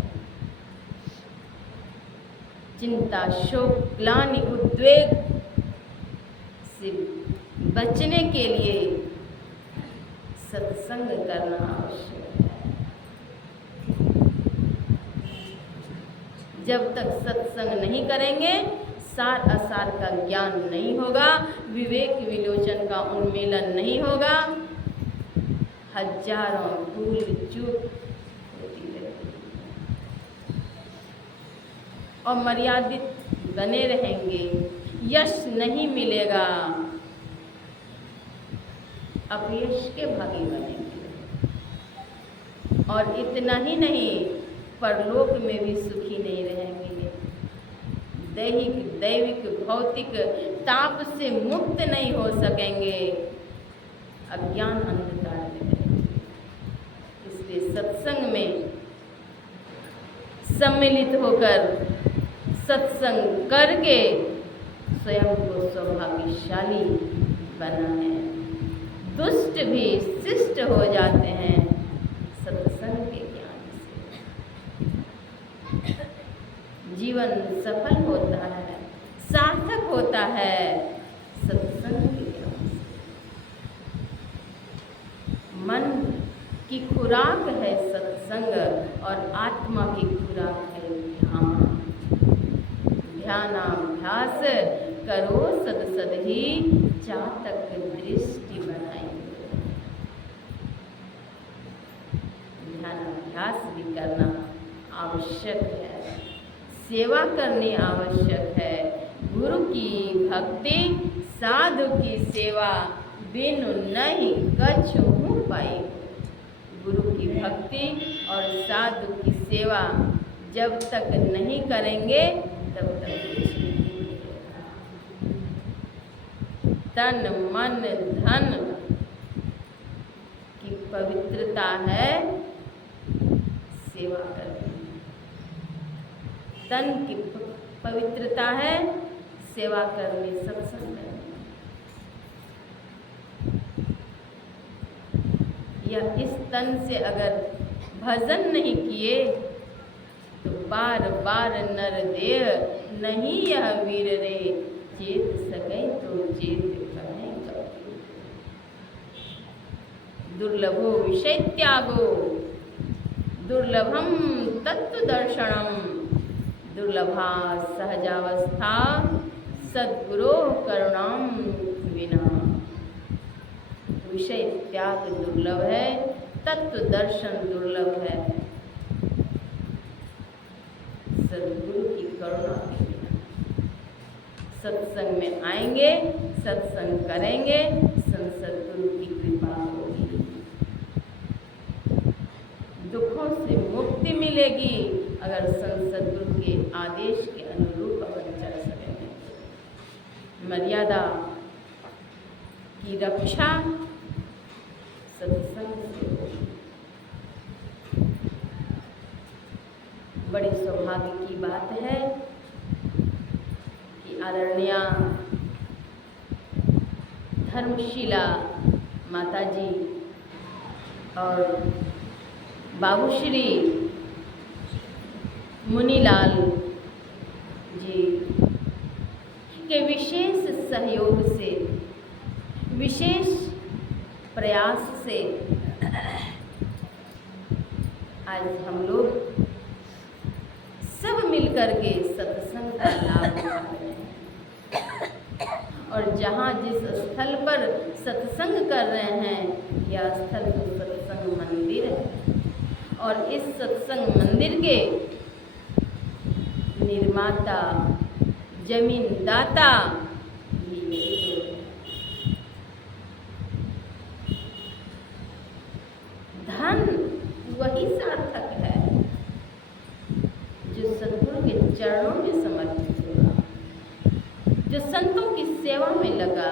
चिंता, शोक, ग्लानि, उद्वेग से बचने के लिए सत्संग करना आवश्यक है। जब तक सत्संग नहीं करेंगे, सार असार का ज्ञान नहीं होगा, विवेक विलोचन का उन्मीलन नहीं होगा, हजारों भूल चूक होती रहती और मर्यादित बने रहेंगे, यश नहीं मिलेगा, अपयश के भागी बनेंगे। और इतना ही नहीं, परलोक में भी सुखी नहीं रहेंगे। दैहिक, दैविक, भौतिक ताप से मुक्त नहीं हो सकेंगे, अज्ञान अंधकार में रहेंगे। इसलिए सत्संग में सम्मिलित होकर सत्संग करके स्वयं को सौभाग्यशाली बनाएं। दुष्ट भी शिष्ट हो जाते हैं सत्संग के ज्ञान से। जीवन सफल होता है, सार्थक होता है सत्संग के ज्ञान से। मन की खुराक है सत्संग और आत्मा की खुराक है ध्यान। ध्यानाभ्यास करो सद सद ही, चातक दृष्टि बनाई। ध्यानाभ्यास भी करना आवश्यक है, सेवा करनी आवश्यक है। गुरु की भक्ति, साधु की सेवा, बिनु नहीं कछहु पाई। गुरु की भक्ति और साधु की सेवा जब तक नहीं करेंगे तब तक कुछ नहीं मिलेगा। तन मन धन की पवित्रता है सेवा करनी। तन की पवित्रता है सेवा करनी, सत्संग करनी। या इस तन से अगर भजन नहीं किए तो बार बार नर देह नहीं यह वीर रे, चेत सके तो चेत करें कभी। दुर्लभो विषय त्यागो, दुर्लभम तत्व दर्शनम, दुर्लभा सहजावस्था, सद्गुरो करुणाम विना। विषय त्याग दुर्लभ है, तत्व दर्शन दुर्लभ है, सद्गुरु की करुणा के बिना। सत्संग में आएंगे, सत्संग करेंगे, सद्गुरु की कृपा होगी, दुखों से मुक्ति मिलेगी अगर सद्गुरु के आदेश के अनुरूप अपन चल सकेंगे। मर्यादा की रक्षा सत्संग से होगी। बड़े सौभाग्य की बात है कि आदरणीय धर्मशिला माता जी और बाबूश्री मुनीलाल जी के विशेष सहयोग से, विशेष प्रयास से आज हम लोग सब मिलकर के सत्संग का लाभ उठा रहे हैं। और जहाँ जिस स्थल पर सत्संग कर रहे हैं, यह स्थल तो सत्संग मंदिर है। और इस सत्संग मंदिर के निर्माता, जमीनदाता भी यही लोग हैं। धन वही सार्थक है जो सद्गुरु के चरणों में समर्पित हुआ, जो संतों की सेवा में लगा।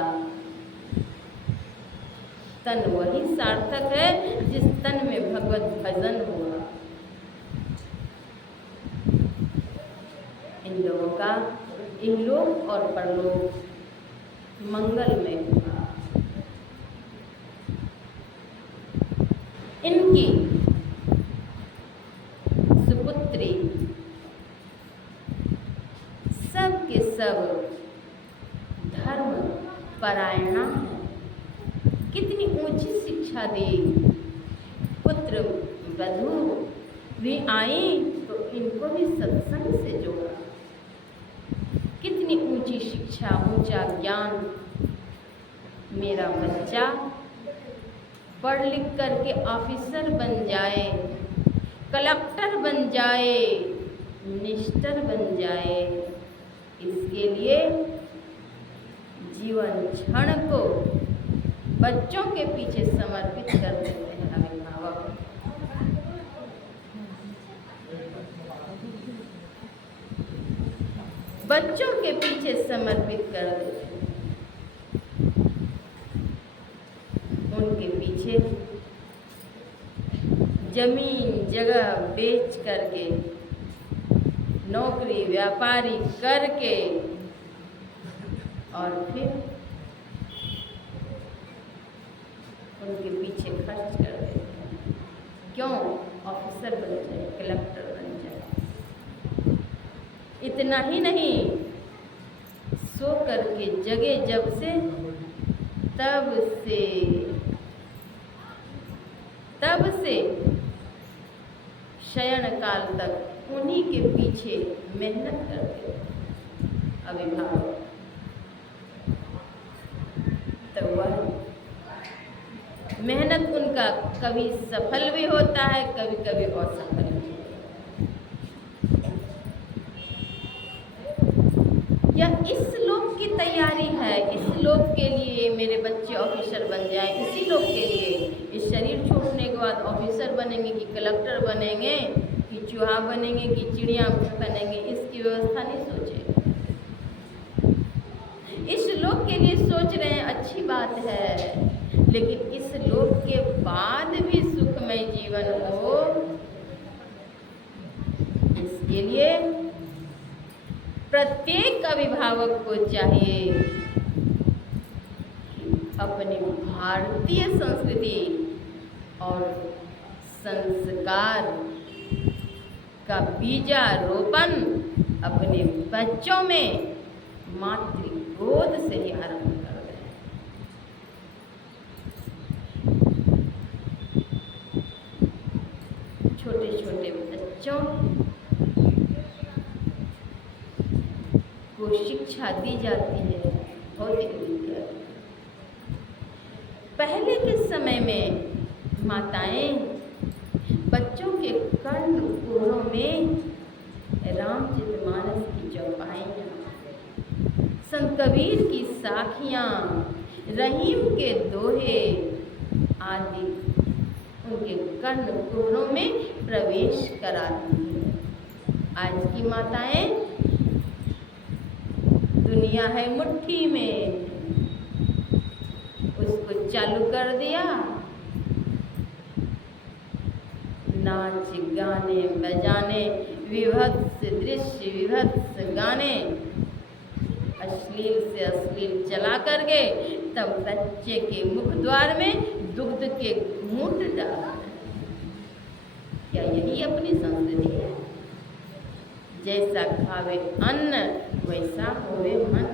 तन वही सार्थक है जिस तन में भगवत भजन हुआ। इन लोगों का इहलोक और परलोक मंगलमय हुआ। इनकी सुपुत्री सब के सब धर्म परायणा है। कितनी ऊंची शिक्षा दी। पुत्र वधू भी आई तो इनको भी सत्संग से जोड़ा। कितनी ऊंची शिक्षा, ऊंचा ज्ञान। मेरा बच्चा पढ़ लिख करके ऑफिसर बन जाए, कलेक्टर बन जाए, मिनिस्टर बन जाए, इसके लिए जीवन क्षण को बच्चों के पीछे समर्पित कर देते हैं अभिभावक। बच्चों के पीछे समर्पित कर देते हैं। उनके पीछे जमीन जगह बेच करके, नौकरी व्यापारी करके, और फिर उनके पीछे खर्च कर देते हैं। क्यों? ऑफिसर बन जाए, कलेक्टर बन जाए। इतना ही नहीं, सो करके जगे जब से तब से शयन काल तक उन्हीं के पीछे मेहनत करते अभिभावक। तो वह मेहनत उनका कभी सफल भी होता है, कभी कभी असफल भी होता है। यह इस लोक की तैयारी है। इस लोक के लिए मेरे बच्चे ऑफिसर बन जाएं, इसी लोक के लिए। इस शरीर छोड़ने के बाद ऑफिसर बनेंगे कि कलेक्टर बनेंगे कि चूहा बनेंगे कि चिड़िया बनेंगे, इसकी व्यवस्था नहीं सोचे। इस लोक के लिए सोच रहे हैं, अच्छी बात है, लेकिन इस लोक के बाद भी सुखमय जीवन हो, इसके लिए प्रत्येक अभिभावक को चाहिए अपनी भारतीय संस्कृति और संस्कार का बीजारोपण अपने बच्चों में मातृगोद से ही आरंभ कर दें। छोटे छोटे बच्चों को शिक्षा दी जाती है भौतिक विद्या। पहले के समय में माताएं बच्चों के कर्णपुरों में रामचरितमानस की चौपाइयाँ, संत कबीर की साखियाँ, रहीम के दोहे आदि उनके कर्णपुरों में प्रवेश कराती हैं। आज की माताएं दुनिया है मुट्ठी में, चालू कर दिया, नाच गाने बजाने, विभत्स दृश्य विभत्स गाने, अश्लील से अश्लील चला करके तब बच्चे के मुख द्वार में दुग्ध के घूंट डाल। क्या यही अपनी संस्कृति है? जैसा खावे अन्न वैसा होवे मन।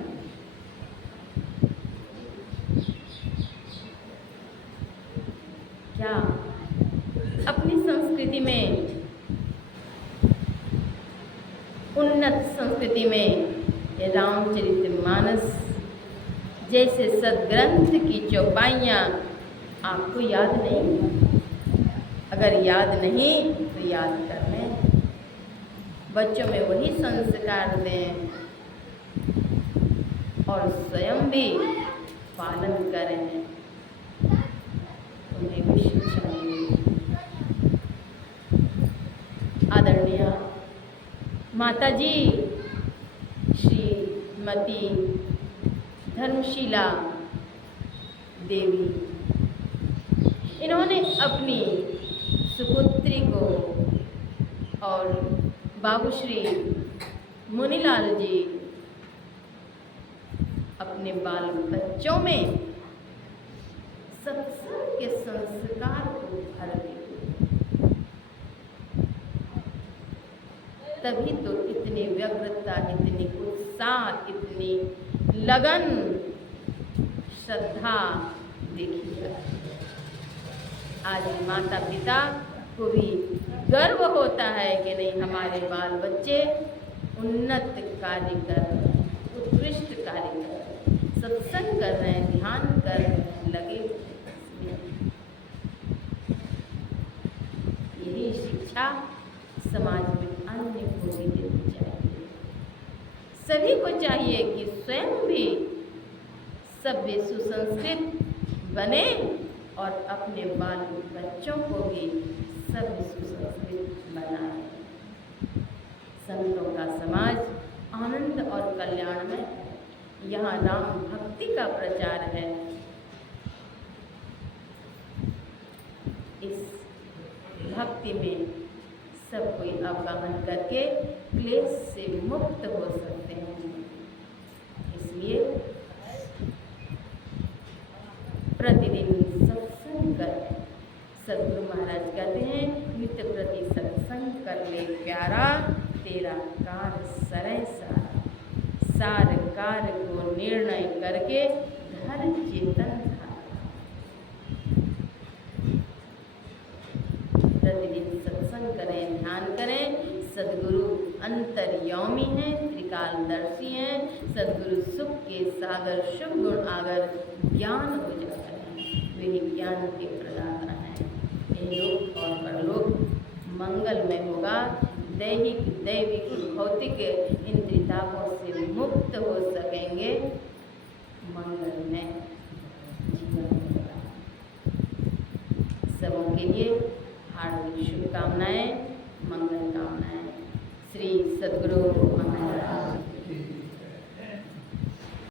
क्या अपनी संस्कृति में, उन्नत संस्कृति में रामचरितमानस जैसे सदग्रंथ की चौपाइयाँ आपको याद नहीं? अगर याद नहीं तो याद कर लें, बच्चों में वही संस्कार दें और स्वयं भी पालन करें, उन्हें भी शिक्षा मिलेगी। आदरणीय माताजी श्रीमती धर्मशीला देवी, इन्होंने अपनी सुपुत्री को और बाबू श्री मुनीलाल जी अपने बाल बच्चों में सत्संग के संस्कार को भर दिए। तभी तो इतनी व्यग्रता, इतनी उत्साह, इतनी लगन, श्रद्धा देखी जाती है। आज माता पिता को भी गर्व होता है कि नहीं, हमारे बाल बच्चे उन्नत कार्य कर रहे हैं, उत्कृष्ट कार्य कर रहे हैं, सत्संग कर रहे हैं, ध्यान कर रहे हैं, लगे। यही शिक्षा समाज में अन्य को भी देनी चाहिए। सभी को चाहिए कि स्वयं भी सभ्य सुसंस्कृत बने और अपने बाल बच्चों को भी सभ्य सुसंस्कृत बनाए। संतों का समाज आनंद और कल्याण में है। यहाँ राम भक्ति का प्रचार है। इस भक्ति में सब कोई अवगाहन करके क्लेश से मुक्त हो सकते हैं। इसलिए प्रतिदिन सत्संग करें। सदगुरु महाराज कहते हैं, नित्य प्रति सत्संग कर ले प्यारा, तेरा कार्य सरय सारा। सार कार्य को निर्णय करके धर चेतन धारा। प्रतिदिन सत्संग करें, ध्यान करें। सदगुरु अंतर्यामी हैं, त्रिकालदर्शी हैं। सदगुरु सुख के सागर, शुभ गुण आगर ज्ञान हो जाता है। वे ज्ञान के प्रदाता हैं। लोक और परलोक मंगलमय होगा। दैहिक, दैविक, भौतिक इन त्रितापों से मुक्त हो सकेंगे। मंगलमय जीवन होगा। सबों के लिए हार्दिक शुभकामनाएं, मंगल कामनाएं। श्री सद्गुरु महाराज।